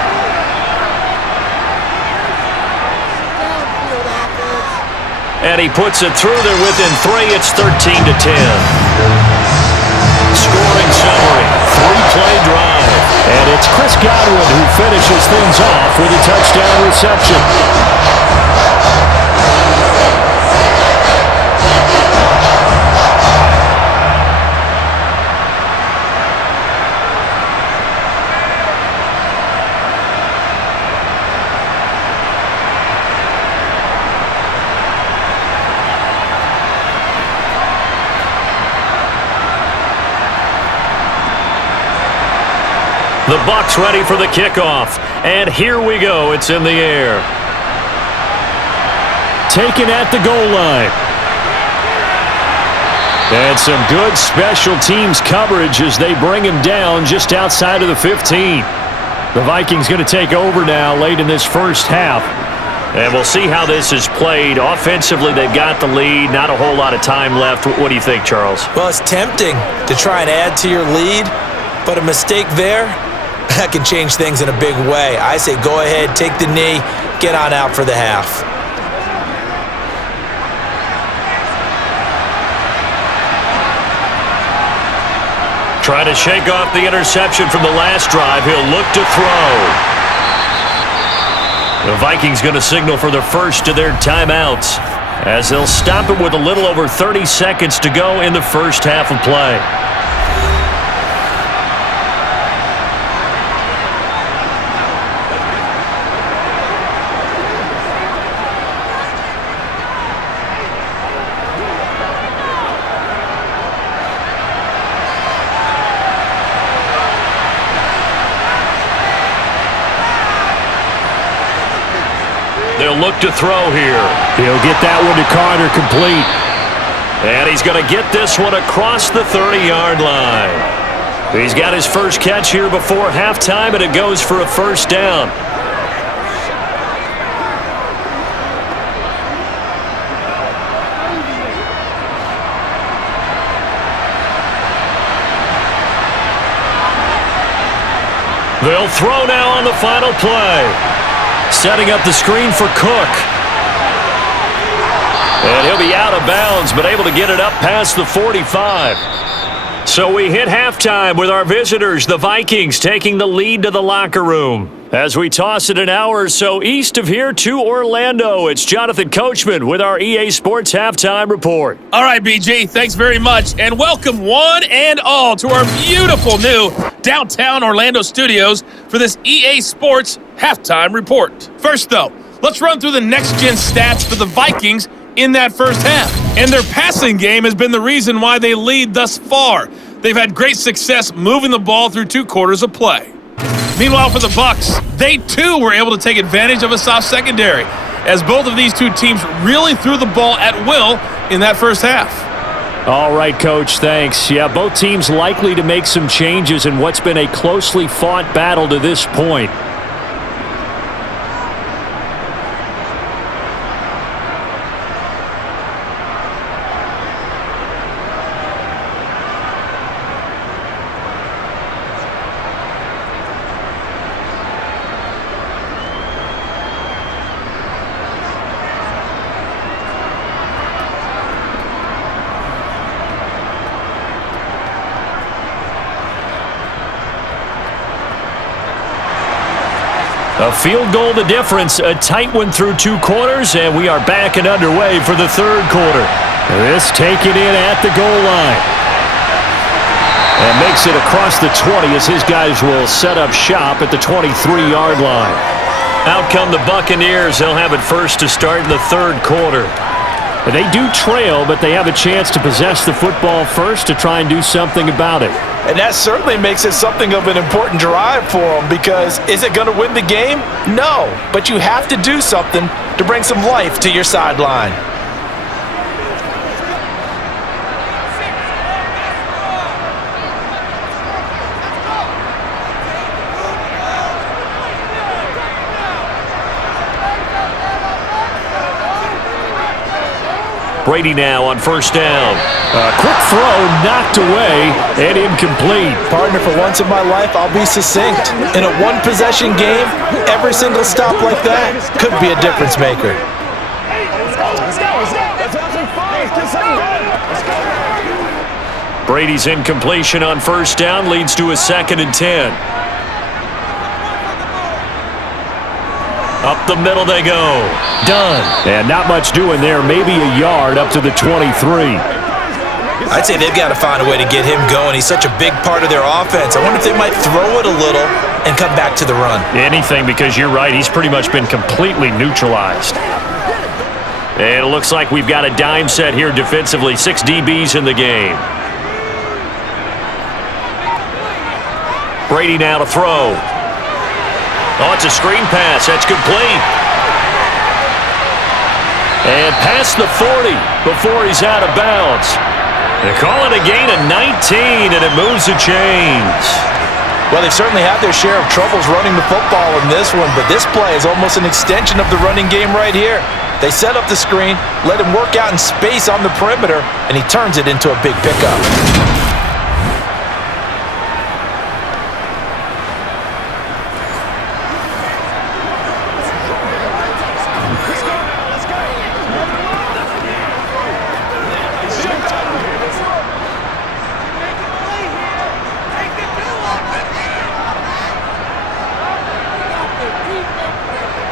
And he puts it through there within 3. It's 13-10. Scoring summary, 3-play drive. And it's Chris Godwin who finishes things off with a touchdown reception. The Bucs ready for the kickoff. And here we go. It's in the air. Taken at the goal line. And some good special teams coverage as they bring him down just outside of the 15. The Vikings going to take over now late in this first half. And we'll see how this is played. Offensively, they've got the lead. Not a whole lot of time left. What do you think, Charles? Well, it's tempting to try and add to your lead, but a mistake there, that can change things in a big way. I say go ahead, take the knee, get on out for the half. Try to shake off the interception from the last drive. He'll look to throw. The Vikings going to signal for the first of their timeouts as they'll stop it with a little over 30 seconds to go in the first half of play. They'll look to throw here. He'll get that one to Carter complete. And he's going to get this one across the 30-yard line. He's got his first catch here before halftime, and it goes for a first down. They'll throw now on the final play. Setting up the screen for Cook. And he'll be out of bounds, but able to get it up past the 45. So we hit halftime with our visitors, the Vikings, taking the lead to the locker room. As we toss it an hour or so east of here to Orlando, it's Jonathan Coachman with our EA Sports Halftime Report. All right, BG, thanks very much, and welcome one and all to our beautiful new downtown Orlando studios for this EA Sports Halftime Report. First, though, let's run through the next-gen stats for the Vikings in that first half. And their passing game has been the reason why they lead thus far. They've had great success moving the ball through 2 quarters of play. Meanwhile, for the Bucs, they too were able to take advantage of a soft secondary, as both of these two teams really threw the ball at will in that first half. All right, Coach, thanks. Yeah, both teams likely to make some changes in what's been a closely fought battle to this point. A field goal the difference, a tight one through 2 quarters, and we are back and underway for the third quarter. This taken in at the goal line. And makes it across the 20 as his guys will set up shop at the 23-yard line. Out come the Buccaneers. They'll have it first to start in the third quarter. They do trail, but they have a chance to possess the football first to try and do something about it. And that certainly makes it something of an important drive for them, because is it going to win the game? No, but you have to do something to bring some life to your sideline. Brady now on first down. A quick throw knocked away and incomplete. Partner, for once in my life, I'll be succinct. In a one-possession game, every single stop like that could be a difference maker. Brady's incompletion on first down leads to a 2nd and 10. Up the middle they go. Done. And not much doing there. Maybe a yard up to the 23. I'd say they've got to find a way to get him going. He's such a big part of their offense. I wonder if they might throw it a little and come back to the run. Anything, because you're right. He's pretty much been completely neutralized. And it looks like we've got a dime set here defensively. 6 DBs in the game. Brady now to throw. Oh, it's a screen pass. That's complete. And past the 40 before he's out of bounds. They call it a gain of 19, and it moves the chains. Well, they certainly had their share of troubles running the football in this one, but this play is almost an extension of the running game right here. They set up the screen, let him work out in space on the perimeter, and he turns it into a big pickup.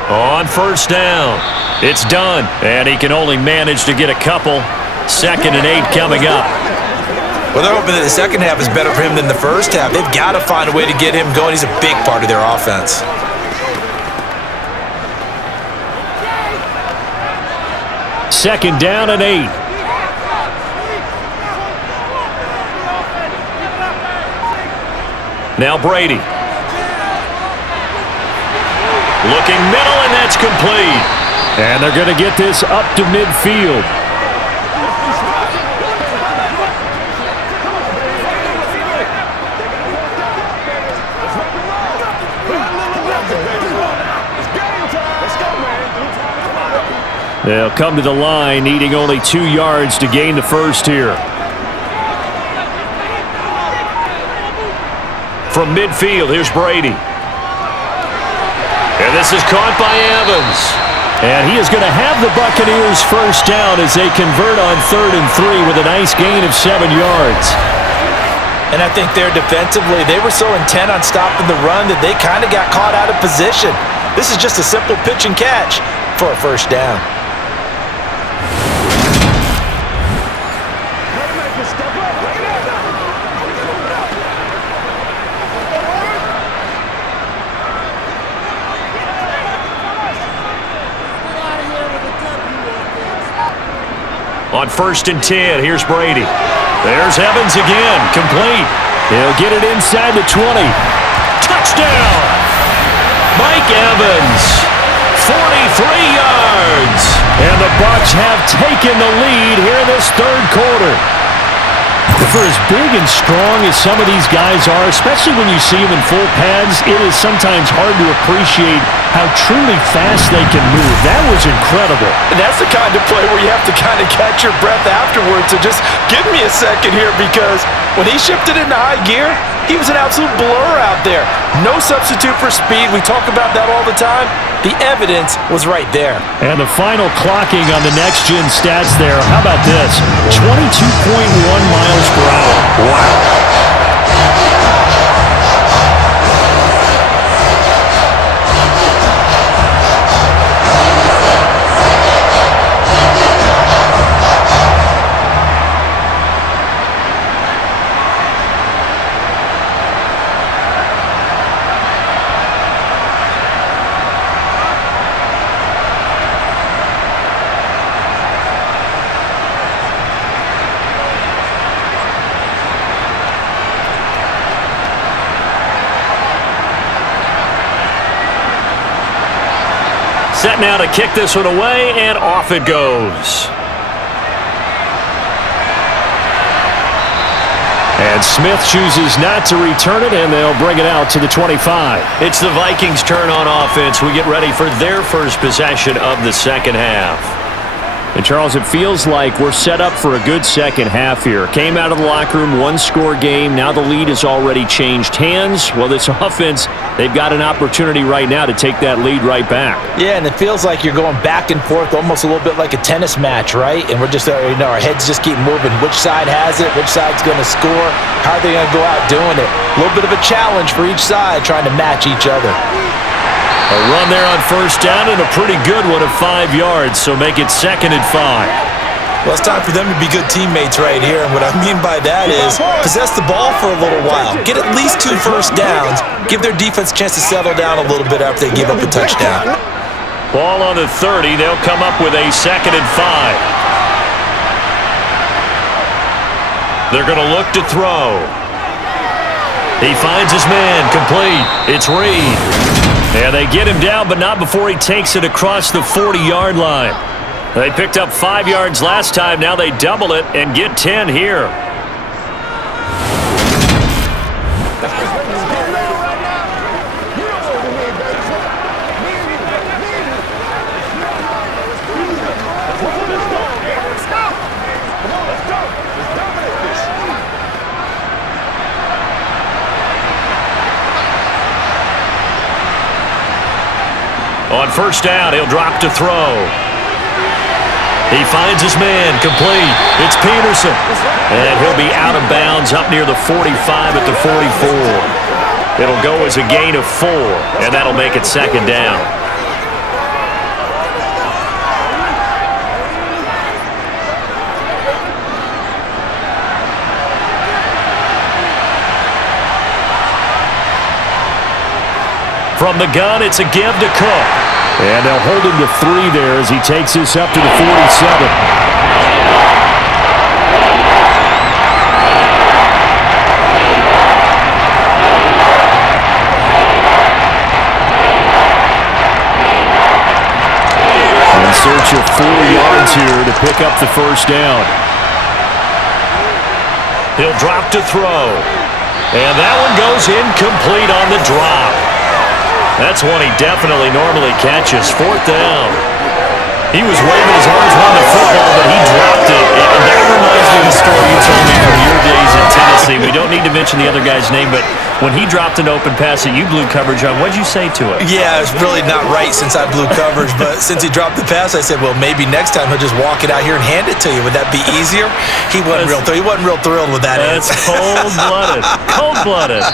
On first down, it's done, and he can only manage to get a couple. 2nd and 8 coming up. Well, they're hoping that the second half is better for him than the first half. They've got to find a way to get him going. He's a big part of their offense. Second down and 8. Now Brady. Looking middle, and that's complete. And they're going to get this up to midfield. They'll come to the line, needing only 2 yards to gain the first here. From midfield, here's Brady. And this is caught by Evans. And he is going to have the Buccaneers first down as they convert on 3rd and 3 with a nice gain of 7 yards. And I think there defensively, they were so intent on stopping the run that they kind of got caught out of position. This is just a simple pitch and catch for a first down. On 1st and 10, here's Brady. There's Evans again, complete. He'll get it inside the 20. Touchdown! Mike Evans, 43 yards. And the Bucs have taken the lead here in this 3rd quarter. For as big and strong as some of these guys are, especially when you see them in full pads, it is sometimes hard to appreciate how truly fast they can move. That was incredible. And that's the kind of play where you have to kind of catch your breath afterwards and just give me a second here, because when he shifted into high gear, he was an absolute blur out there. No substitute for speed. We talk about that all the time. The evidence was right there. And the final clocking on the next-gen stats there, how about this? 22.1 miles per hour. Wow. Set now to kick this one away, and off it goes. And Smith chooses not to return it, and they'll bring it out to the 25. It's the Vikings' turn on offense. We get ready for their first possession of the second half. And, Charles, it feels like we're set up for a good second half here. Came out of the locker room, one-score game. Now the lead has already changed hands. Well, this offense, they've got an opportunity right now to take that lead right back. Yeah, and it feels like you're going back and forth almost a little bit like a tennis match, right? And we're just, our heads just keep moving. Which side has it? Which side's going to score? How are they going to go out doing it? A little bit of a challenge for each side trying to match each other. A run there on first down and a pretty good one of 5 yards, so make it 2nd and 5. Well, it's time for them to be good teammates right here, and what I mean by that is possess the ball for a little while, get at least 2 first downs, give their defense a chance to settle down a little bit after they give up a touchdown. Ball on the 30, they'll come up with a 2nd and 5. They're going to look to throw. He finds his man, complete. It's Reed. And they get him down, but not before he takes it across the 40-yard line. They picked up 5 yards last time. Now they double it and get 10 here. On first down, he'll drop to throw. He finds his man, complete. It's Peterson. And he'll be out of bounds up near the 45 at the 44. It'll go as a gain of 4, and that'll make it second down. From the gun, it's a give to Cook. And they'll hold him to 3 there as he takes this up to the 47. In search of 4 yards here to pick up the first down. He'll drop to throw. And that one goes incomplete on the drop. That's one he definitely normally catches. 4th down. He was waving his arms around the football, but he dropped it. And that reminds me of the story you told me from your days in Tennessee. We don't need to mention the other guy's name, but when he dropped an open pass that you blew coverage on, what'd you say to it? Yeah, it's really not right since I blew coverage, but since he dropped the pass, I said, well, maybe next time he'll just walk it out here and hand it to you. Would that be easier? He wasn't real thrilled with that. That's cold-blooded. Cold-blooded.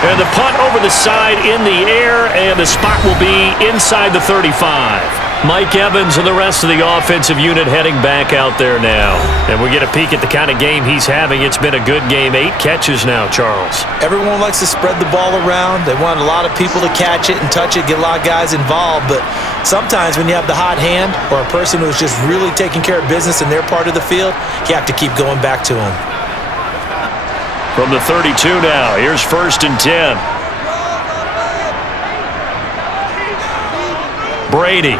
And the punt over the side in the air, and the spot will be inside the 35. Mike Evans and the rest of the offensive unit heading back out there now. And we get a peek at the kind of game he's having. It's been a good game. 8 catches now, Charles. Everyone likes to spread the ball around. They want a lot of people to catch it and touch it, get a lot of guys involved. But sometimes when you have the hot hand or a person who's just really taking care of business in their part of the field, you have to keep going back to them. From the 32 now, here's 1st and 10. Brady.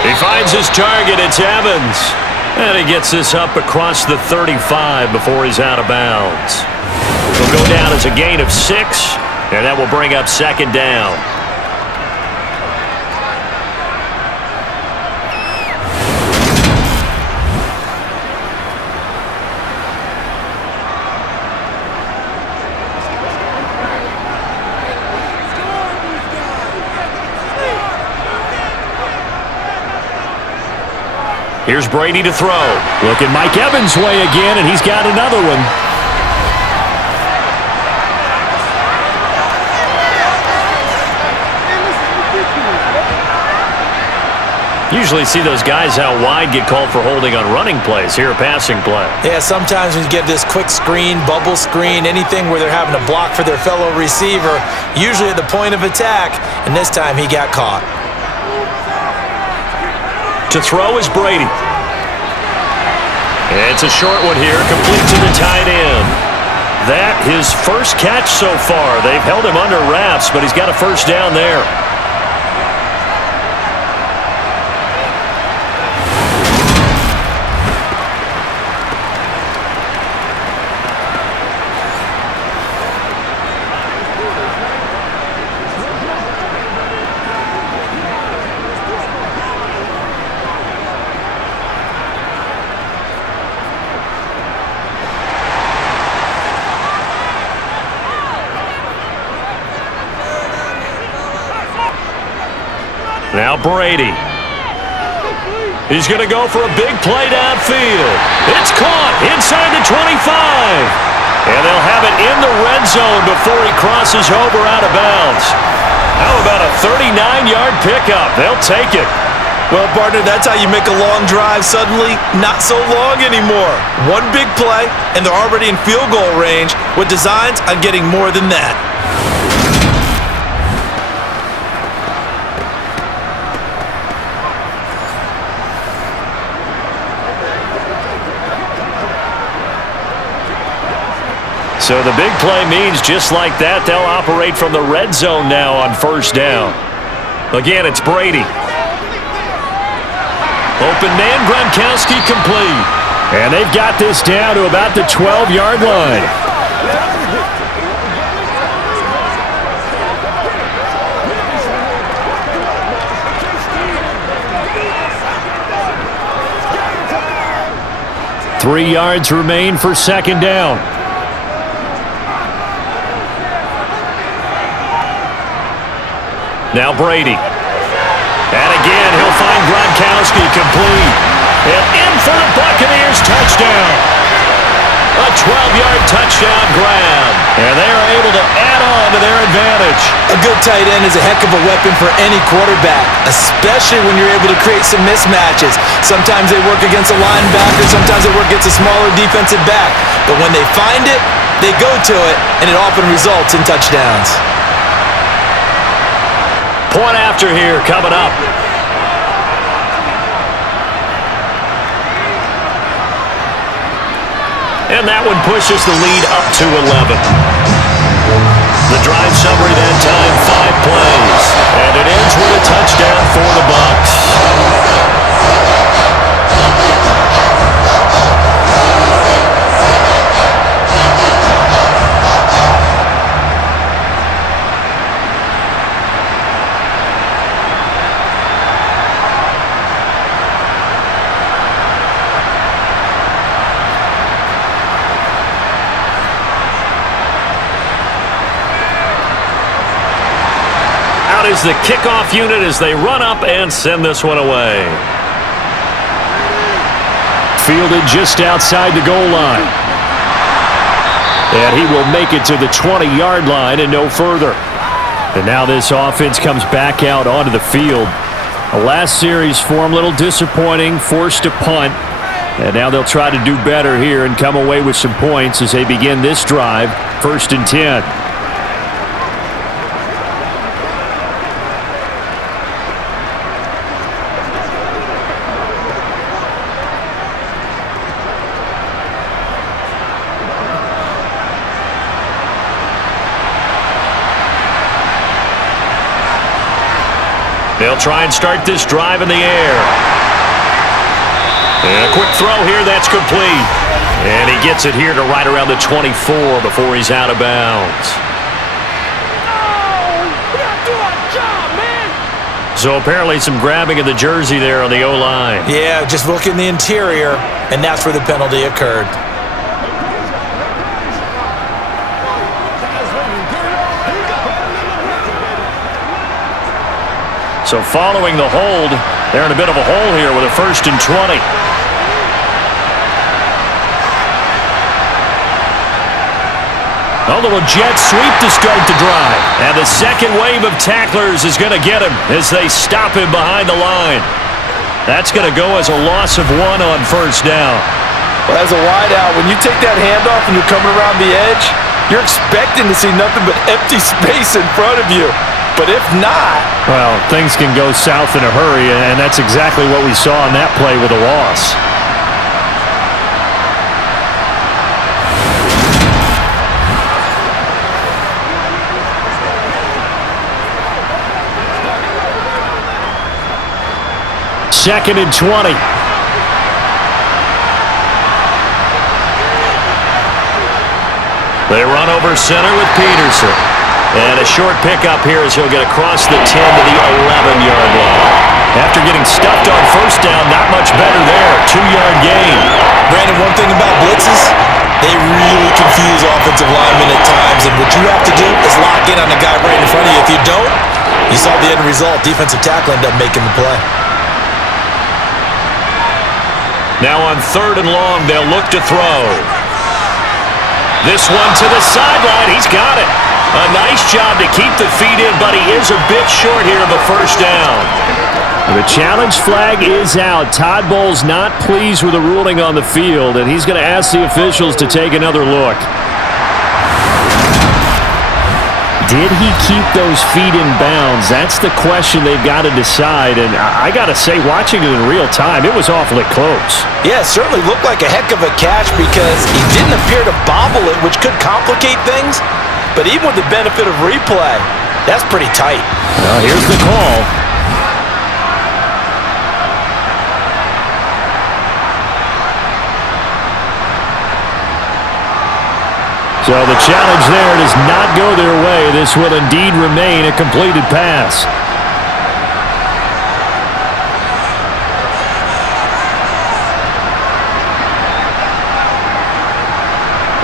He finds his target, it's Evans. And he gets this up across the 35 before he's out of bounds. He'll go down as a gain of 6, and that will bring up second down. Here's Brady to throw. Looking Mike Evans' way again, and he's got another one. Usually see those guys out wide get called for holding on running plays. Here, a passing play. Yeah, sometimes when you get this quick screen, bubble screen, anything where they're having to block for their fellow receiver, usually at the point of attack, and this time he got caught. To throw is Brady. It's a short one here, complete to the tight end. That his first catch so far. They've held him under wraps, but he's got a first down there. Now Brady. He's going to go for a big play downfield. It's caught inside the 25. And they'll have it in the red zone before he crosses over out of bounds. How about a 39-yard pickup? They'll take it. Well, partner, that's how you make a long drive suddenly not so long anymore. One big play, and they're already in field goal range with designs on getting more than that. So the big play means just like that, they'll operate from the red zone now on first down. Again, it's Brady. Open man, Gronkowski complete. And they've got this down to about the 12-yard line. Three yards remain for second down. Now Brady. And again, he'll find Gronkowski complete. And in for the Buccaneers, touchdown. A 12-yard touchdown grab. And they are able to add on to their advantage. A good tight end is a heck of a weapon for any quarterback, especially when you're able to create some mismatches. Sometimes they work against a linebacker, sometimes they work against a smaller defensive back. But when they find it, they go to it, and it often results in touchdowns. Point after here coming up. And that one pushes the lead up to 11. The drive summary that time, 5 plays. And it ends with a touchdown for the Bucs. Is the kickoff unit as they run up and send this one away. Fielded just outside the goal line. And he will make it to the 20-yard line and no further. And now this offense comes back out onto the field. The last series for him, a little disappointing, forced to punt. And now they'll try to do better here and come away with some points as they begin this drive, 1st and 10. They'll try and start this drive in the air. And a quick throw here, that's complete. And he gets it here to right around the 24 before he's out of bounds. So apparently some grabbing of the jersey there on the O-line. Yeah, just look in the interior, and that's where the penalty occurred. So following the hold, they're in a bit of a hole here with a 1st and 20. A little jet sweep to start the drive. And the second wave of tacklers is going to get him as they stop him behind the line. That's going to go as a loss of 1 on first down. Well, as a wideout, when you take that handoff and you're coming around the edge, you're expecting to see nothing but empty space in front of you. But if not... Well, things can go south in a hurry, and that's exactly what we saw on that play with a loss. Second and 20. They run over center with Peterson. And a short pickup here as he'll get across the 10 to the 11-yard line. After getting stuffed on first down, not much better there. 2-yard gain. Brandon, one thing about blitzes, they really confuse offensive linemen at times. And what you have to do is lock in on the guy right in front of you. If you don't, you saw the end result. Defensive tackle ended up making the play. Now on 3rd and long, they'll look to throw. This one to the sideline. He's got it. A nice job to keep the feet in, but he is a bit short here of the first down. The challenge flag is out. Todd Bowles not pleased with the ruling on the field, and he's going to ask the officials to take another look. Did he keep those feet in bounds? That's the question they've got to decide. And I got to say, watching it in real time, it was awfully close. Yeah, it certainly looked like a heck of a catch because he didn't appear to bobble it, which could complicate things. But even with the benefit of replay, that's pretty tight. Now here's the call. So the challenge there does not go their way. This will indeed remain a completed pass.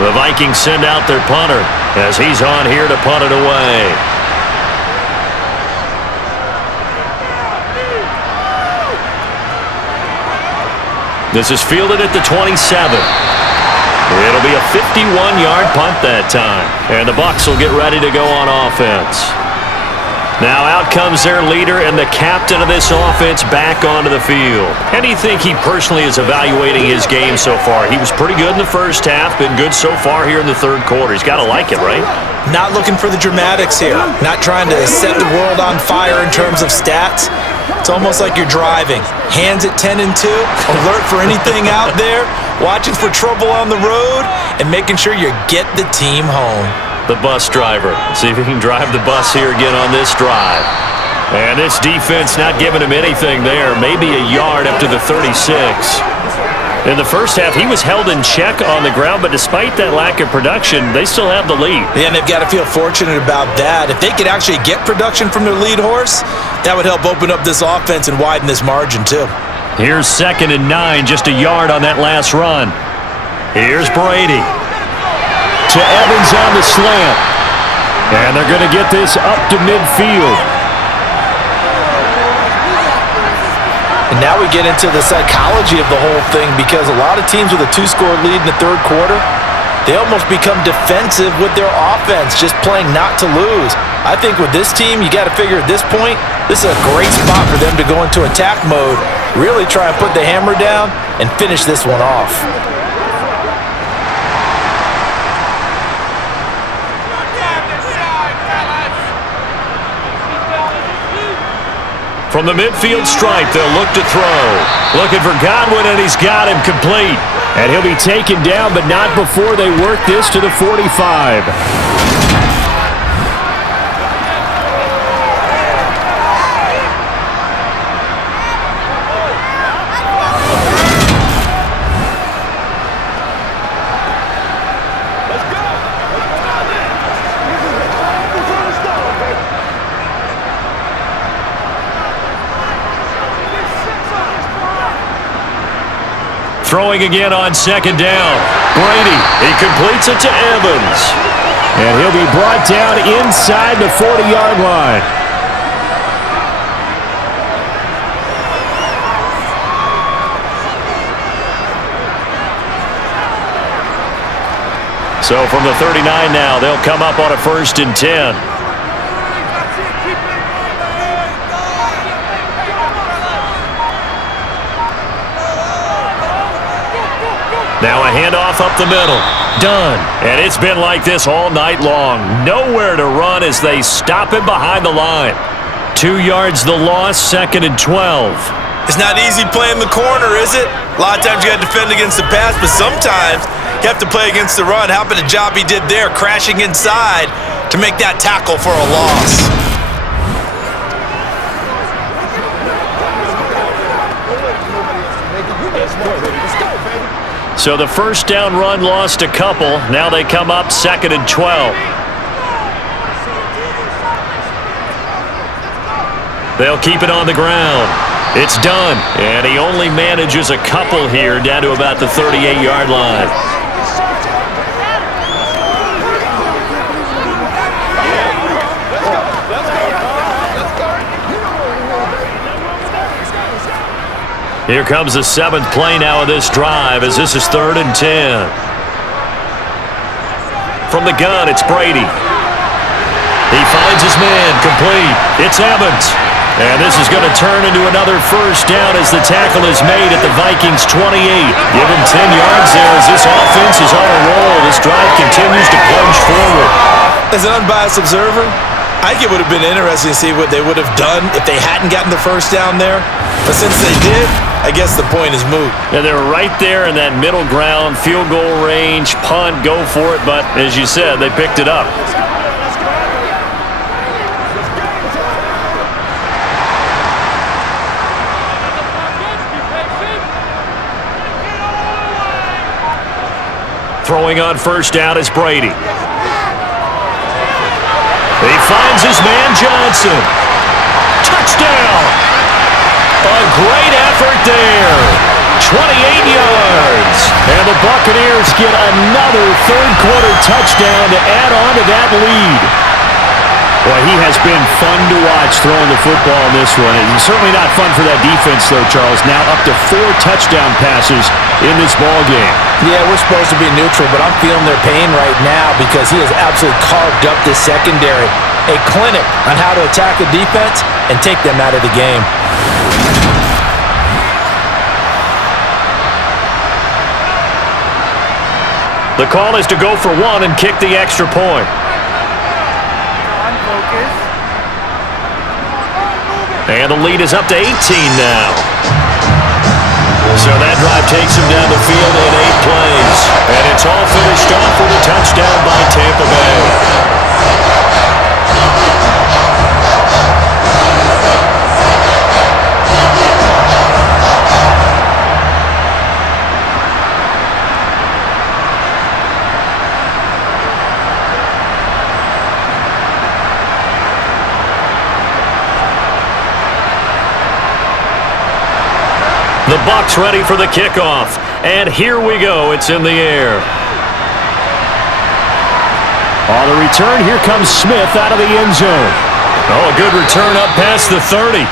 The Vikings send out their punter as he's on here to punt it away. This is fielded at the 27. It'll be a 51-yard punt that time. And the Bucs will get ready to go on offense. Now out comes their leader and the captain of this offense back onto the field. How do you think he personally is evaluating his game so far? He was pretty good in the first half, been good so far here in the third quarter. He's got to like it, right? Not looking for the dramatics here. Not trying to set the world on fire in terms of stats. It's almost like you're driving. Hands at 10 and 2, alert for anything out there, watching for trouble on the road, and making sure you get the team home. The bus driver. See if he can drive the bus here again on this drive. And this defense not giving him anything there. Maybe a yard up to the 36. In the first half, he was held in check on the ground, but despite that lack of production, they still have the lead. Yeah, and they've got to feel fortunate about that. If they could actually get production from their lead horse, that would help open up this offense and widen this margin too. Here's 2nd and 9, just a yard on that last run. Here's Brady. To Evans on the slant. And they're going to get this up to midfield. And now we get into the psychology of the whole thing because a lot of teams with a 2-score lead in the third quarter, they almost become defensive with their offense, just playing not to lose. I think with this team, you got to figure at this point, this is a great spot for them to go into attack mode, really try and put the hammer down and finish this one off. From the midfield stripe, they'll look to throw. Looking for Godwin, and he's got him complete. And he'll be taken down, but not before they work this to the 45. Throwing again on 2nd down. Brady, he completes it to Evans. And he'll be brought down inside the 40-yard line. So from the 39 now, they'll come up on a 1st and 10. Now a handoff up the middle. Done. And it's been like this all night long. Nowhere to run as they stop him behind the line. 2 yards the loss, 2nd and 12. It's not easy playing the corner, is it? A lot of times you got to defend against the pass, but sometimes you have to play against the run. How about the job he did there, crashing inside to make that tackle for a loss? So the 1st down run lost a couple. Now they come up 2nd and 12. They'll keep it on the ground. It's done. And he only manages a couple here down to about the 38-yard line. Here comes the 7th play now of this drive as this is 3rd and 10. From the gun, it's Brady. He finds his man, complete. It's Evans. And this is going to turn into another 1st down as the tackle is made at the Vikings 28. Give him 10 yards there as this offense is on a roll. This drive continues to plunge forward. As an unbiased observer, I think it would have been interesting to see what they would have done if they hadn't gotten the first down there. But since they did, I guess the point is moot. Yeah, they were right there in that middle ground, field goal range, punt, go for it. But as you said, they picked it up. Throwing on first down is Brady. He finds his man Johnson. Touchdown! A great effort there. 28 yards. And the Buccaneers get another third-quarter touchdown to add on to that lead. Boy, he has been fun to watch throwing the football in this one. It's certainly not fun for that defense, though, Charles. Now up to 4 touchdown passes in this ball game. Yeah, we're supposed to be neutral, but I'm feeling their pain right now because he has absolutely carved up this secondary. A clinic on how to attack the defense and take them out of the game. The call is to go for one and kick the extra point. And the lead is up to 18 now. So that drive takes him down the field in 8 plays. And it's all finished off with a touchdown by Tampa Bay. The Bucs ready for the kickoff. And here we go. It's in the air. On the return, here comes Smith out of the end zone. Oh, a good return up past the 30.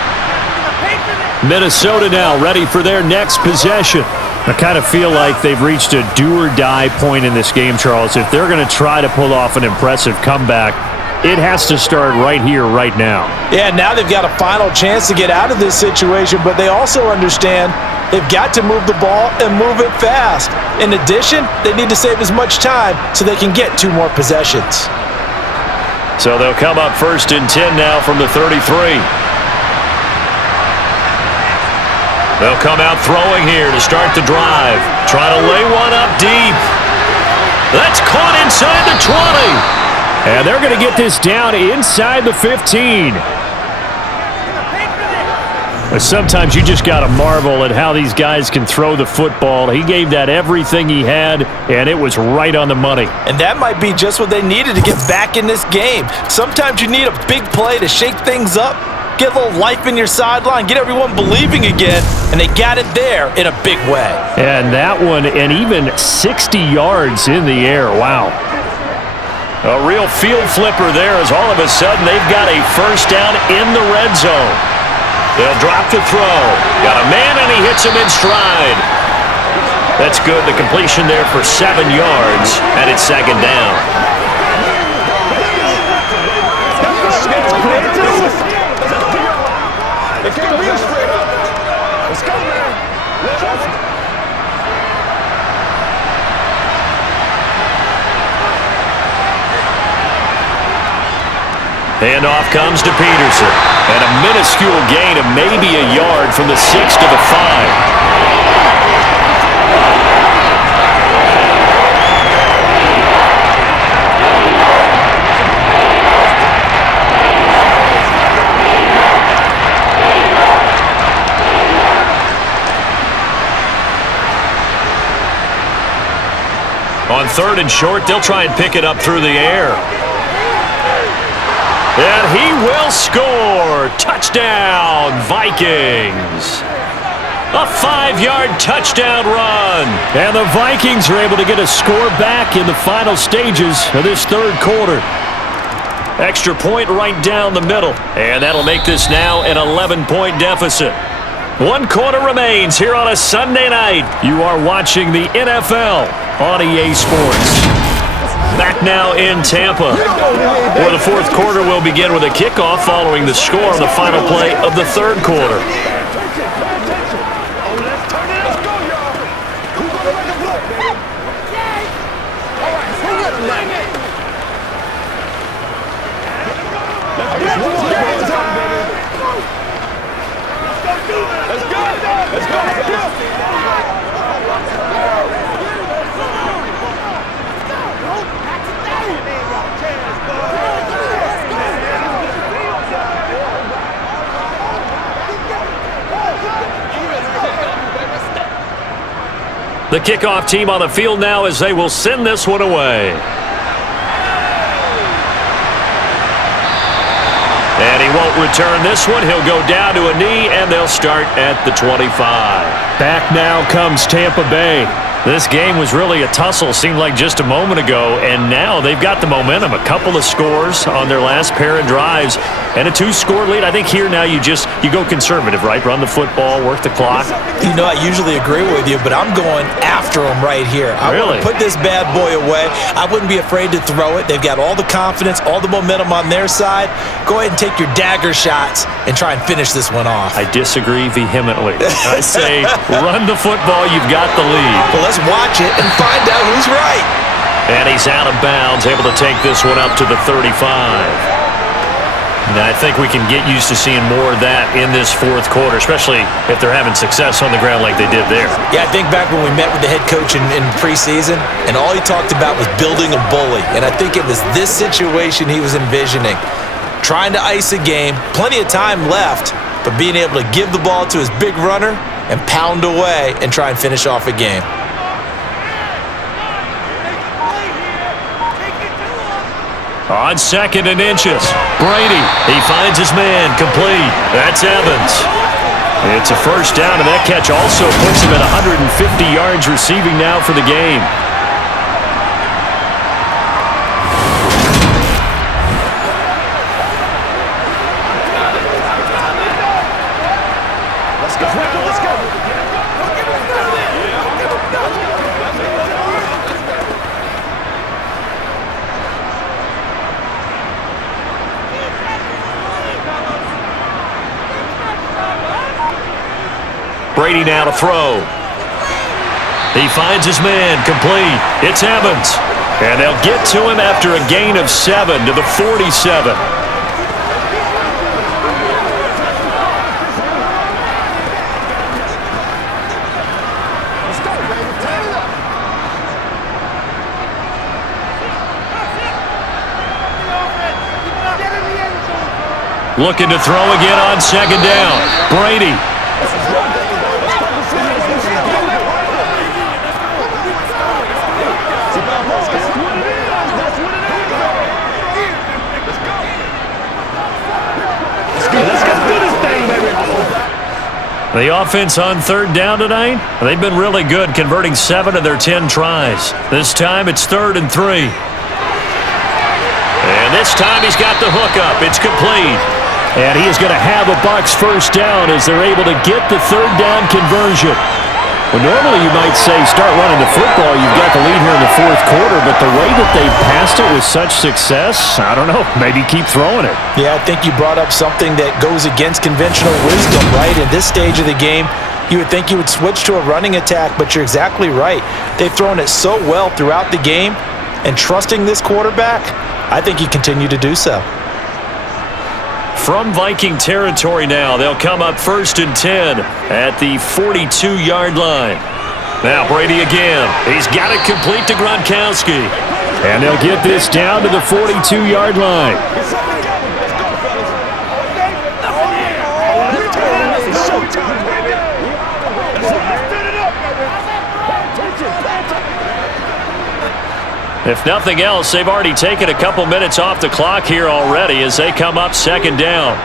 Minnesota now ready for their next possession. I kind of feel like they've reached a do-or-die point in this game, Charles. If they're going to try to pull off an impressive comeback, it has to start right here, right now. Yeah, now they've got a final chance to get out of this situation, but they also understand they've got to move the ball and move it fast. In addition, they need to save as much time so they can get 2 more possessions. So they'll come up first and 10 now from the 33. They'll come out throwing here to start the drive. Try to lay one up deep. That's caught inside the 20. And they're going to get this down inside the 15. Sometimes you just got to marvel at how these guys can throw the football. He gave that everything he had, and it was right on the money. And that might be just what they needed to get back in this game. Sometimes you need a big play to shake things up, get a little life in your sideline, get everyone believing again, and they got it there in a big way. And that one, and even 60 yards in the air. Wow. A real field flipper there as all of a sudden they've got a first down in the red zone. They'll drop the throw. Got a man and he hits him in stride. That's good. The completion there for 7 yards, and it's second down. Handoff comes to Peterson. And a minuscule gain of maybe a yard from the 6 to the 5. On 3rd and short, they'll try and pick it up through the air. And he will score. Touchdown, Vikings. A 5-yard touchdown run. And the Vikings are able to get a score back in the final stages of this 3rd quarter. Extra point right down the middle. And that'll make this now an 11-point deficit. 1 quarter remains here on a Sunday night. You are watching the NFL on EA Sports. Back now in Tampa, where the 4th quarter will begin with a kickoff following the score on the final play of the 3rd quarter. The kickoff team on the field now as they will send this one away. And he won't return this one. He'll go down to a knee, and they'll start at the 25. Back now comes Tampa Bay. This game was really a tussle, seemed like just a moment ago, and now they've got the momentum. A couple of scores on their last pair of drives, and a 2-score lead. I think here now you go conservative, right? Run the football, work the clock. You know, I usually agree with you, but I'm going after him right here. I want to put this bad boy away. I wouldn't be afraid to throw it. They've got all the confidence, all the momentum on their side. Go ahead and take your dagger shots and try and finish this one off. I disagree vehemently. I say run the football. You've got the lead. Well, let's watch it and find out who's right. And he's out of bounds, able to take this one up to the 35. Now, I think we can get used to seeing more of that in this fourth quarter, especially if they're having success on the ground like they did there. Yeah, I think back when we met with the head coach in preseason, and all he talked about was building a bully. And I think it was this situation he was envisioning. Trying to ice a game, plenty of time left, but being able to give the ball to his big runner and pound away and try and finish off a game. On 2nd and inches, Brady, he finds his man, complete. That's Evans. It's a first down, and that catch also puts him at 150 yards receiving now for the game. Brady now to throw. He finds his man, complete. It's Evans. And they'll get to him after a gain of 7 to the 47. Looking to throw again on 2nd down. Brady. The offense on 3rd down tonight, they've been really good, converting 7 of their 10 tries. This time it's 3rd and 3. And this time he's got the hook up. It's complete. And he is going to have a Bucs first down as they're able to get the 3rd down conversion. Well, normally you might say start running the football. You've got the lead here in the 4th quarter, but the way that they've passed it with such success, I don't know, maybe keep throwing it. Yeah, I think you brought up something that goes against conventional wisdom, right? In this stage of the game, you would think you would switch to a running attack, but you're exactly right. They've thrown it so well throughout the game, and trusting this quarterback, I think you continue to do so. From Viking territory now, they'll come up 1st and 10 at the 42-yard line. Now Brady again. He's got it complete to Gronkowski. And they'll get this down to the 42-yard line. If nothing else, they've already taken a couple minutes off the clock here already as they come up 2nd down.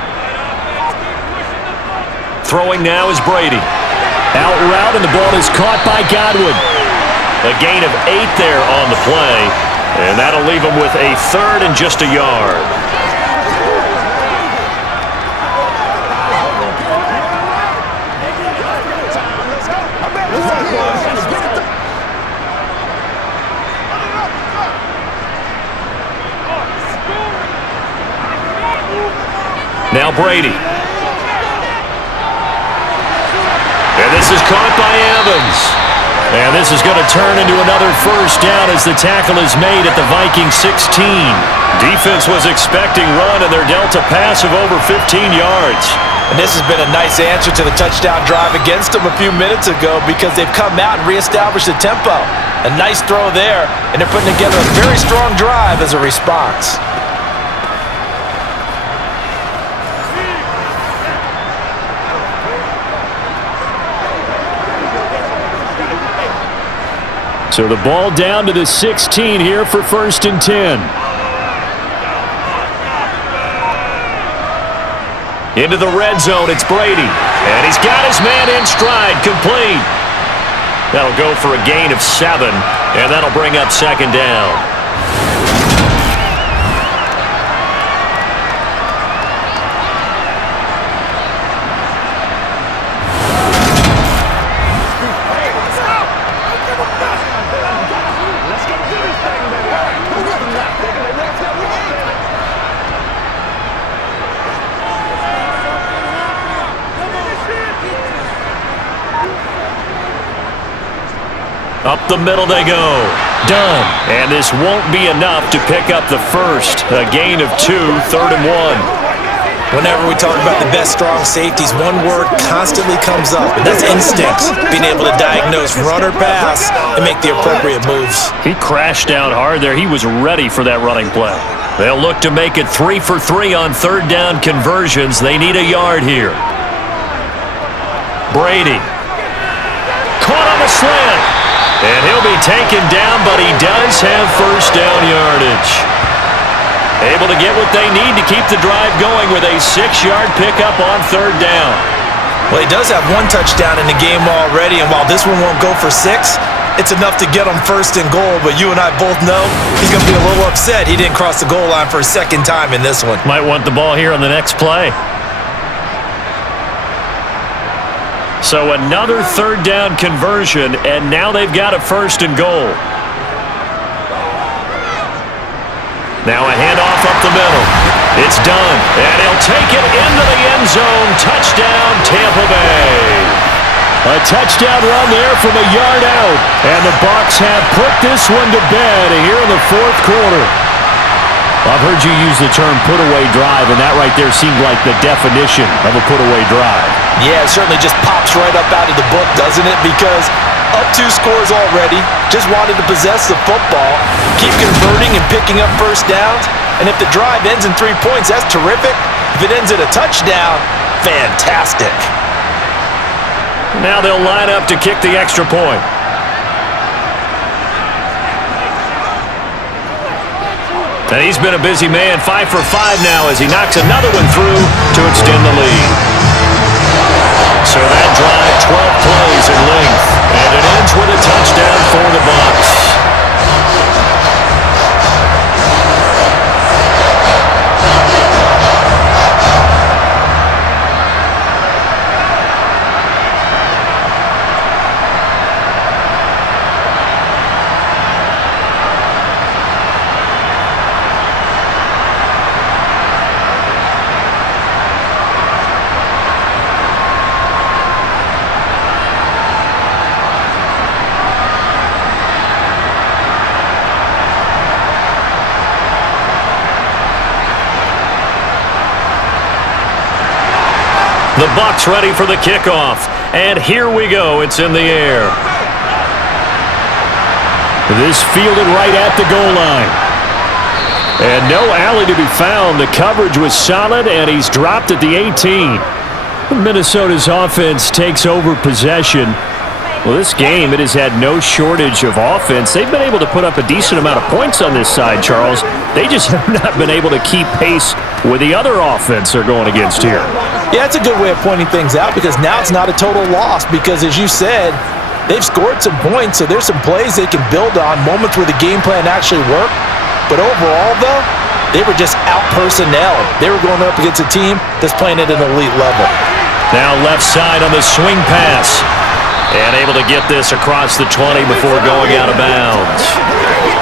Throwing now is Brady. Out route, and the ball is caught by Godwin. A gain of 8 there on the play, and that'll leave them with a 3rd and just a yard. Now Brady. And this is caught by Evans. And this is going to turn into another first down as the tackle is made at the Vikings 16. Defense was expecting run, and they're dealt a pass of over 15 yards. And this has been a nice answer to the touchdown drive against them a few minutes ago because they've come out and reestablished the tempo. A nice throw there, and they're putting together a very strong drive as a response. So the ball down to the 16 here for 1st and 10. Into the red zone, it's Brady. And he's got his man in stride, complete. That'll go for a gain of 7, and that'll bring up 2nd down. Up the middle they go. Done. And this won't be enough to pick up the first. A gain of 2, 3rd and 1. Whenever we talk about the best strong safeties, one word constantly comes up, and that's instinct. Being able to diagnose run or pass and make the appropriate moves. He crashed down hard there. He was ready for that running play. They'll look to make it 3 for 3 on 3rd down conversions. They need a yard here. Brady. Caught on the slant. And he'll be taken down, but he does have 1st down yardage. Able to get what they need to keep the drive going with a 6-yard pickup on 3rd down. Well, he does have 1 touchdown in the game already, and while this one won't go for 6, it's enough to get him 1st and goal. But you and I both know he's going to be a little upset he didn't cross the goal line for a 2nd time in this one. Might want the ball here on the next play. So another 3rd down conversion, and now they've got a 1st and goal. Now a handoff up the middle. It's done, and he'll take it into the end zone. Touchdown, Tampa Bay. A touchdown run there from a yard out, and the Bucs have put this one to bed here in the 4th quarter. I've heard you use the term put-away drive, and that right there seemed like the definition of a put-away drive. Yeah, it certainly just pops right up out of the book, doesn't it? Because up 2 scores already, just wanted to possess the football, keep converting and picking up 1st downs, and if the drive ends in 3 points, that's terrific. If it ends in a touchdown, fantastic. Now they'll line up to kick the extra point. And he's been a busy man, 5 for 5 now as he knocks another one through to extend the lead. So that drive, 12 plays in length, and it ends with a touchdown for the Bucs. The Bucs ready for the kickoff. And here we go. It's in the air. This fielded right at the goal line. And no alley to be found. The coverage was solid, and he's dropped at the 18. Minnesota's offense takes over possession. Well, this game, it has had no shortage of offense. They've been able to put up a decent amount of points on this side, Charles. They just have not been able to keep pace with the other offense they're going against here. Yeah, it's a good way of pointing things out because now it's not a total loss because, as you said, they've scored some points, so there's some plays they can build on, moments where the game plan actually worked. But overall, though, they were just out-personnel. They were going up against a team that's playing at an elite level. Now left side on the swing pass. And able to get this across the 20 before going out of bounds.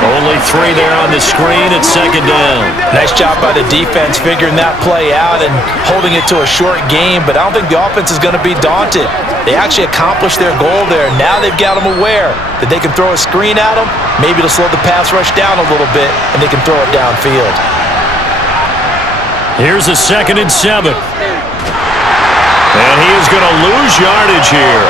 Only 3 there on the screen at 2nd down. Nice job by the defense figuring that play out and holding it to a short game, but I don't think the offense is going to be daunted. They actually accomplished their goal there. Now they've got them aware that they can throw a screen at them, maybe to slow the pass rush down a little bit, and they can throw it downfield. Here's a 2nd and 7. And he is going to lose yardage here.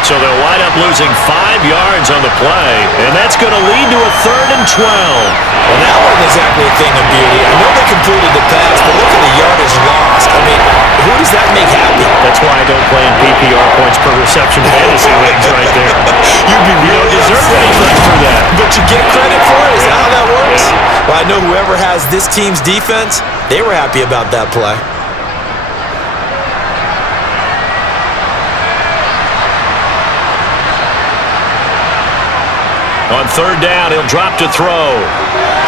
So they'll wind up losing 5 yards on the play, and that's going to lead to a 3rd and 12. Well, that wasn't exactly a thing of beauty. I know they completed the pass, but look at the yardage lost. I mean, who does that make happy? That's why I don't play in PPR points per reception fantasy leagues right there. You'd be You don't deserve any credit for I know whoever has this team's defense, they were happy about that play. On third down, he'll drop to throw.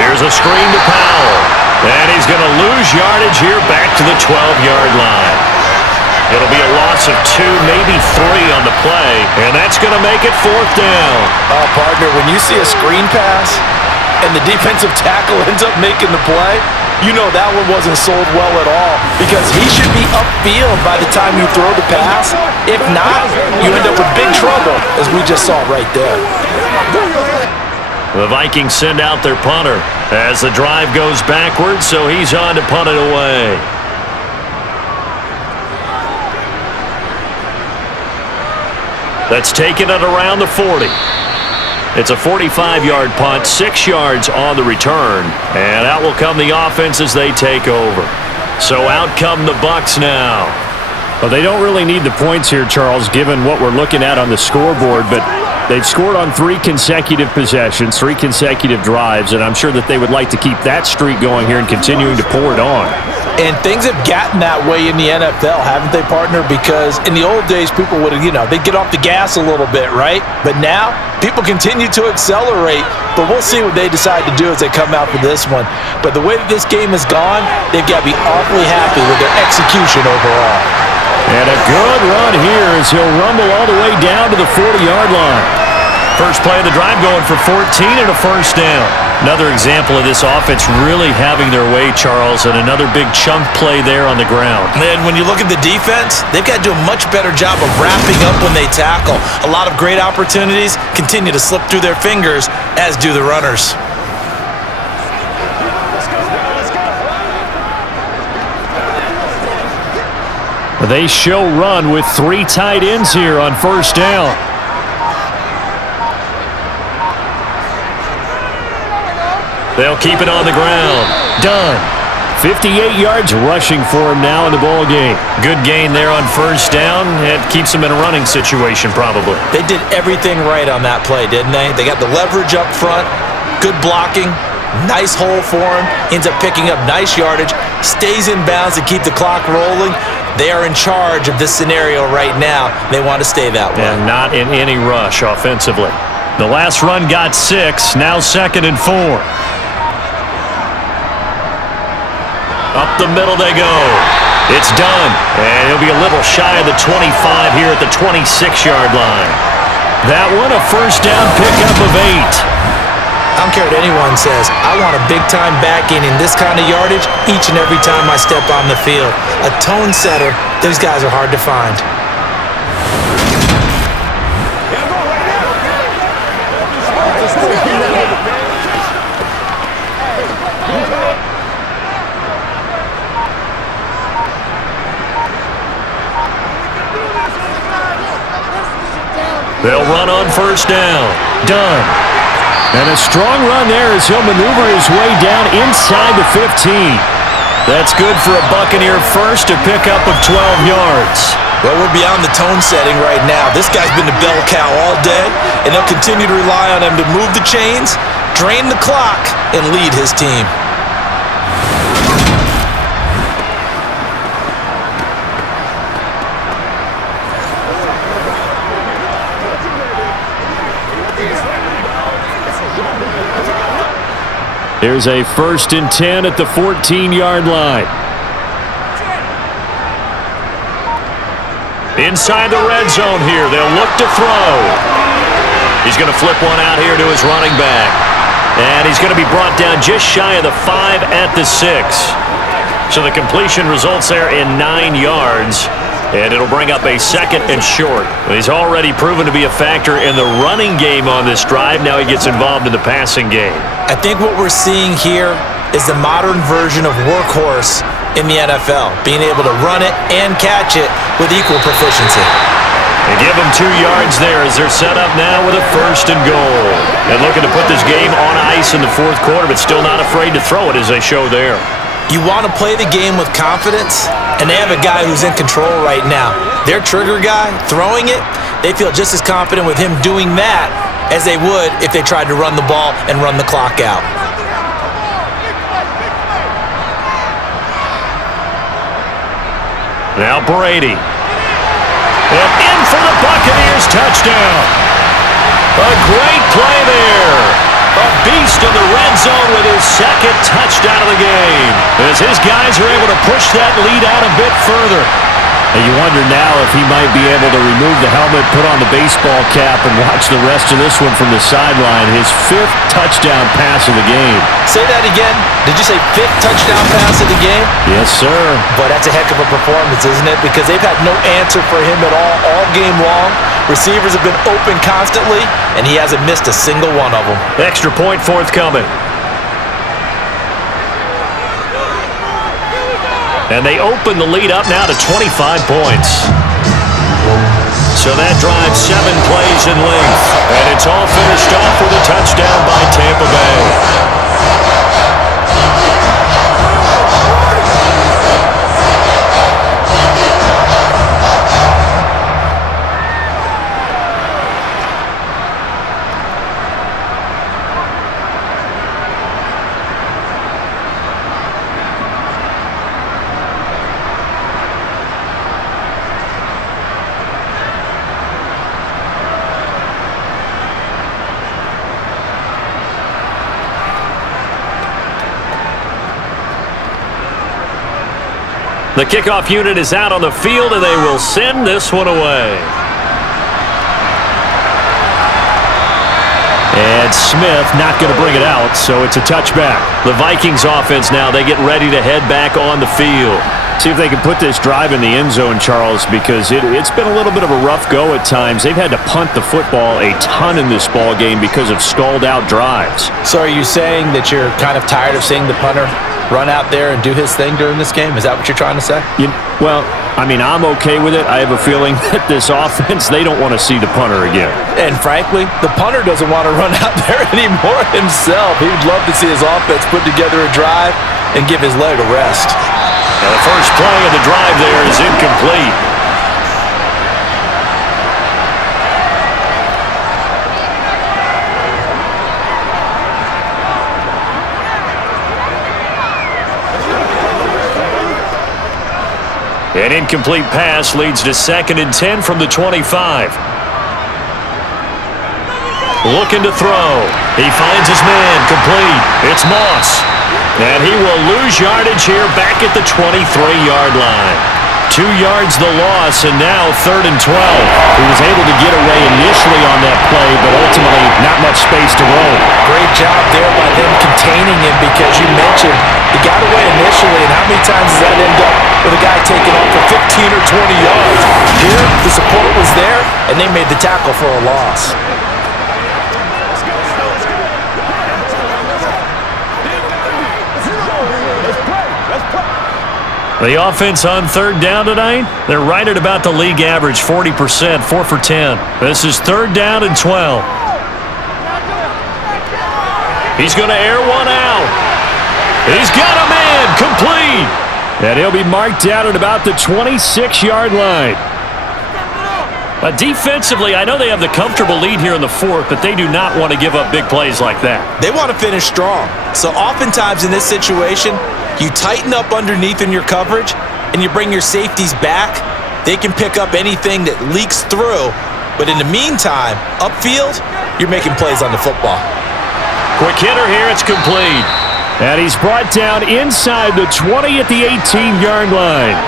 Here's a screen to Powell. And he's going to lose yardage here back to the 12-yard line. It'll be a loss of 2, maybe 3 on the play, and that's going to make it fourth down. Partner, when you see a screen pass and the defensive tackle ends up making the play, you know that one wasn't sold well at all because he should be upfield by the time you throw the pass. If not, you end up with big trouble, as we just saw right there. The Vikings send out their punter as the drive goes backwards, so he's on to punt it away. That's taken it around the 40. It's a 45-yard punt, 6 yards on the return, and out will come the offense as they take over. So out come the Bucs now. Well, they don't really need the points here, Charles, given what we're looking at on the scoreboard, but they've scored on 3 consecutive possessions, 3 consecutive drives, and I'm sure that they would like to keep that streak going here and continuing to pour it on. And things have gotten that way in the NFL, haven't they, partner? Because in the old days, people would, they'd get off the gas a little bit, right? But now, people continue to accelerate, but we'll see what they decide to do as they come out for this one. But the way that this game has gone, they've got to be awfully happy with their execution overall. And a good run here as he'll rumble all the way down to the 40-yard line. First play of the drive going for 14 and a first down. Another example of this offense really having their way, Charles, and another big chunk play there on the ground. And when you look at the defense, they've got to do a much better job of wrapping up when they tackle. A lot of great opportunities continue to slip through their fingers, as do the runners. They show run with 3 tight ends here on first down. They'll keep it on the ground. Done. 58 yards rushing for him now in the ball game. Good gain there on first down. It keeps them in a running situation probably. They did everything right on that play, didn't they? They got the leverage up front, good blocking, nice hole for him, ends up picking up nice yardage, stays in bounds to keep the clock rolling. They are in charge of this scenario right now. They want to stay that way. And not in any rush offensively. The last run got 6, now 2nd and 4. Up the middle they go. It's done. And he'll be a little shy of the 25 here at the 26-yard line. That one a first down pickup of 8. I don't care what anyone says. I want a big-time back in this kind of yardage each and every time I step on the field. A tone setter, those guys are hard to find. They'll run on first down. Done. And a strong run there as he'll maneuver his way down inside the 15. That's good for a Buccaneer first, a pickup of 12 yards. Well, we're beyond the tone setting right now. This guy's been the bell cow all day, and they'll continue to rely on him to move the chains, drain the clock, and lead his team. Here's a 1st and 10 at the 14-yard line. Inside the red zone here. They'll look to throw. He's going to flip one out here to his running back. And he's going to be brought down just shy of the 5 at the 6. So the completion results there in 9 yards. And it'll bring up a 2nd and short. He's already proven to be a factor in the running game on this drive. Now he gets involved in the passing game. I think what we're seeing here is the modern version of workhorse in the NFL, being able to run it and catch it with equal proficiency. They give them 2 yards there as they're set up now with a 1st and goal. And looking to put this game on ice in the 4th quarter, but still not afraid to throw it as they show there. You want to play the game with confidence, and they have a guy who's in control right now. Their trigger guy, throwing it, they feel just as confident with him doing that as they would if they tried to run the ball and run the clock out. Now Brady. And in for the Buccaneers touchdown. A great play there. A beast in the red zone with his second touchdown of the game, as his guys are able to push that lead out a bit further. And you wonder now if he might be able to remove the helmet, put on the baseball cap, and watch the rest of this one from the sideline. His 5th touchdown pass of the game. Say that again. Did you say 5th touchdown pass of the game? Yes, sir. But that's a heck of a performance, isn't it? Because they've had no answer for him at all game long. Receivers have been open constantly, and he hasn't missed a single one of them. Extra point forthcoming. And they open the lead up now to 25 points. So that drives 7 plays in length. And it's all finished off with a touchdown by Tampa Bay. The kickoff unit is out on the field, and they will send this one away. And Smith not going to bring it out, so it's a touchback. The Vikings offense now, they get ready to head back on the field. See if they can put this drive in the end zone, Charles, because it's been a little bit of a rough go at times. They've had to punt the football a ton in this ball game because of stalled out drives. So are you saying that you're kind of tired of seeing the punter run out there and do his thing during this game? Is that what you're trying to say? Well, I mean, I'm okay with it. I have a feeling that this offense, they don't want to see the punter again. And frankly, the punter doesn't want to run out there anymore himself. He would love to see his offense put together a drive and give his leg a rest. And the first play of the drive there is incomplete. An incomplete pass leads to 2nd and 10 from the 25. Looking to throw. He finds his man complete. It's Moss. And he will lose yardage here back at the 23-yard line. 2 yards the loss, and now 3rd and 12. He was able to get away initially on that play, but ultimately not much space to roam. Great job there by them containing him, because you mentioned he got away initially, and how many times does that end up with a guy taking off for 15 or 20 yards? Here, the support was there, and they made the tackle for a loss. The offense on 3rd down tonight, they're right at about the league average, 40%, 4 for 10. This is 3rd down and 12. He's going to air one out. He's got a man, complete. And he'll be marked down at about the 26-yard line. Defensively, I know they have the comfortable lead here in the 4th, but they do not want to give up big plays like that. They want to finish strong. So oftentimes in this situation, you tighten up underneath in your coverage, and you bring your safeties back. They can pick up anything that leaks through. But in the meantime, upfield, you're making plays on the football. Quick hitter here, it's complete. And he's brought down inside the 20 at the 18-yard line.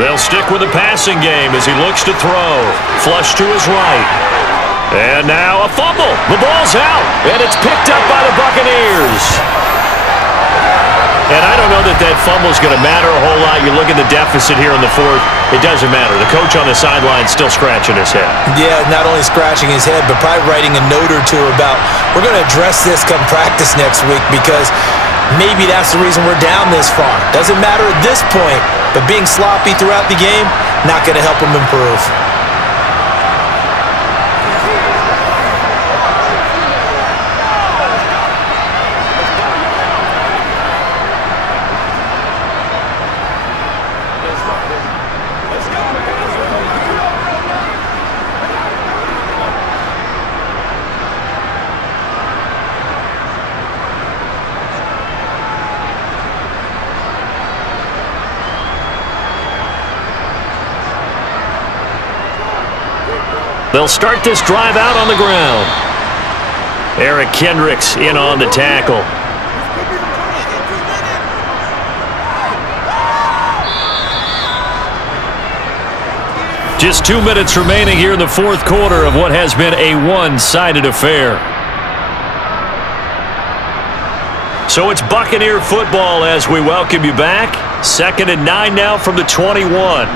They'll stick with the passing game as he looks to throw. Flush to his right. And now a fumble. The ball's out, and it's picked up by the Buccaneers. And I don't know that fumble's going to matter a whole lot. You look at the deficit here in the 4th. It doesn't matter. The coach on the sideline still scratching his head. Yeah, not only scratching his head, but probably writing a note or two about, we're going to address this come practice next week, because maybe that's the reason we're down this far. Doesn't matter at this point, but being sloppy throughout the game, not going to help him improve. They'll start this drive out on the ground. Eric Kendricks in on the tackle. Just 2 minutes remaining here in the fourth quarter of what has been a one-sided affair. So it's Buccaneer football as we welcome you back. 2nd and 9 now from the 21.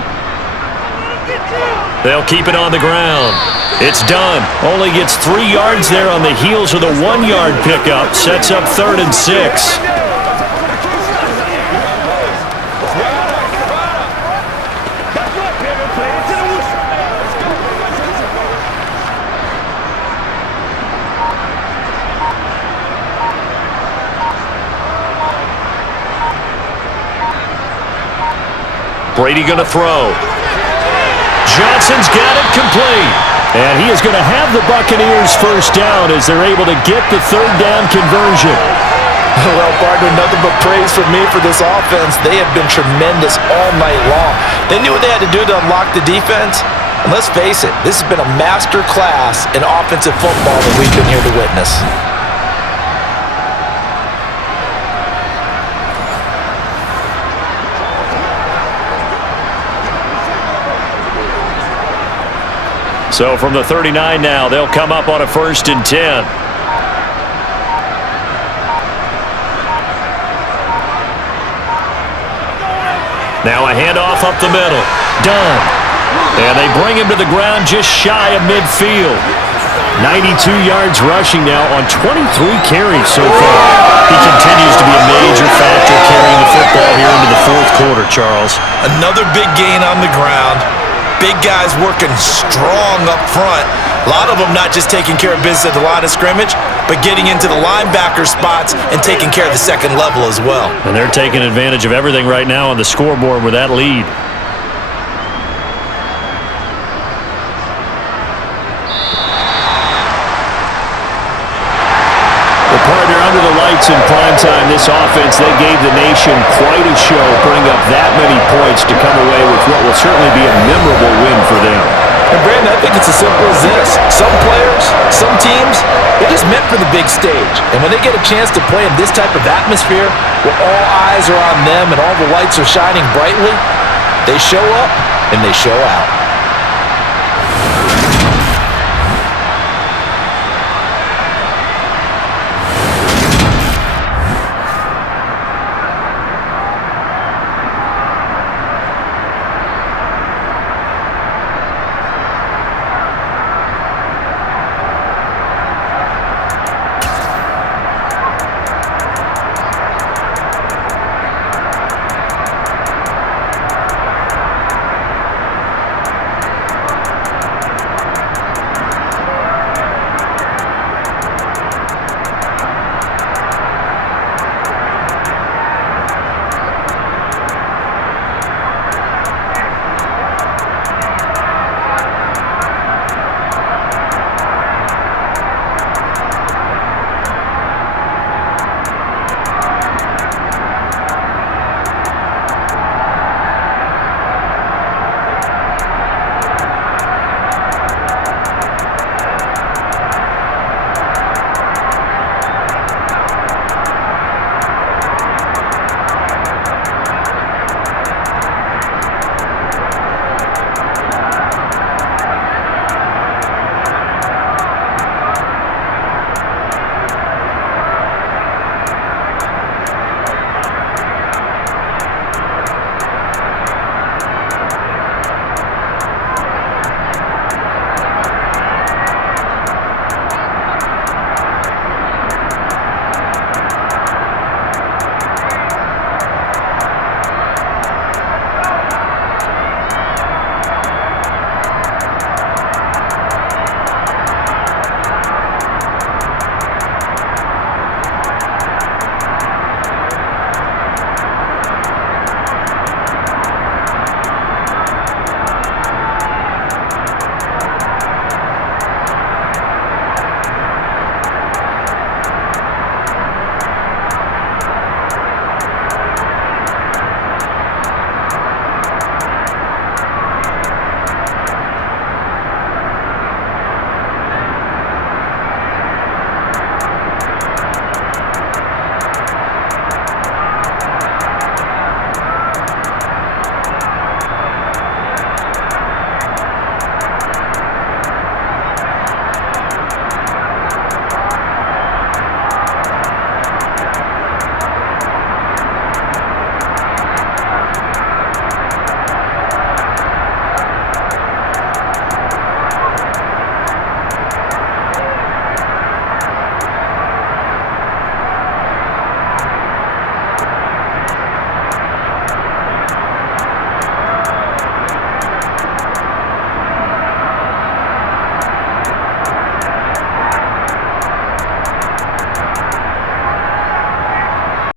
They'll keep it on the ground. It's done. Only gets 3 yards there on the heels of the 1-yard pickup. Sets up 3rd and 6. Brady going to throw. Johnson's got it complete. And he is going to have the Buccaneers first down as they're able to get the 3rd down conversion. Well, partner, nothing but praise from me for this offense. They have been tremendous all night long. They knew what they had to do to unlock the defense. And let's face it, this has been a master class in offensive football that we've been here to witness. So from the 39 now, they'll come up on a 1st and 10. Now a handoff up the middle. Done. And they bring him to the ground just shy of midfield. 92 yards rushing now on 23 carries so far. He continues to be a major factor carrying the football here into the fourth quarter, Charles. Another big gain on the ground. Big guys working strong up front. A lot of them not just taking care of business at the line of scrimmage, but getting into the linebacker spots and taking care of the second level as well. And they're taking advantage of everything right now on the scoreboard with that lead. Partner, under the lights in primetime, this offense, they gave the nation quite a show, putting up that many points to come away with what will certainly be a memorable win for them. And Brandon, I think it's as simple as this. Some players, some teams, they're just meant for the big stage. And when they get a chance to play in this type of atmosphere, where all eyes are on them and all the lights are shining brightly, they show up and they show out.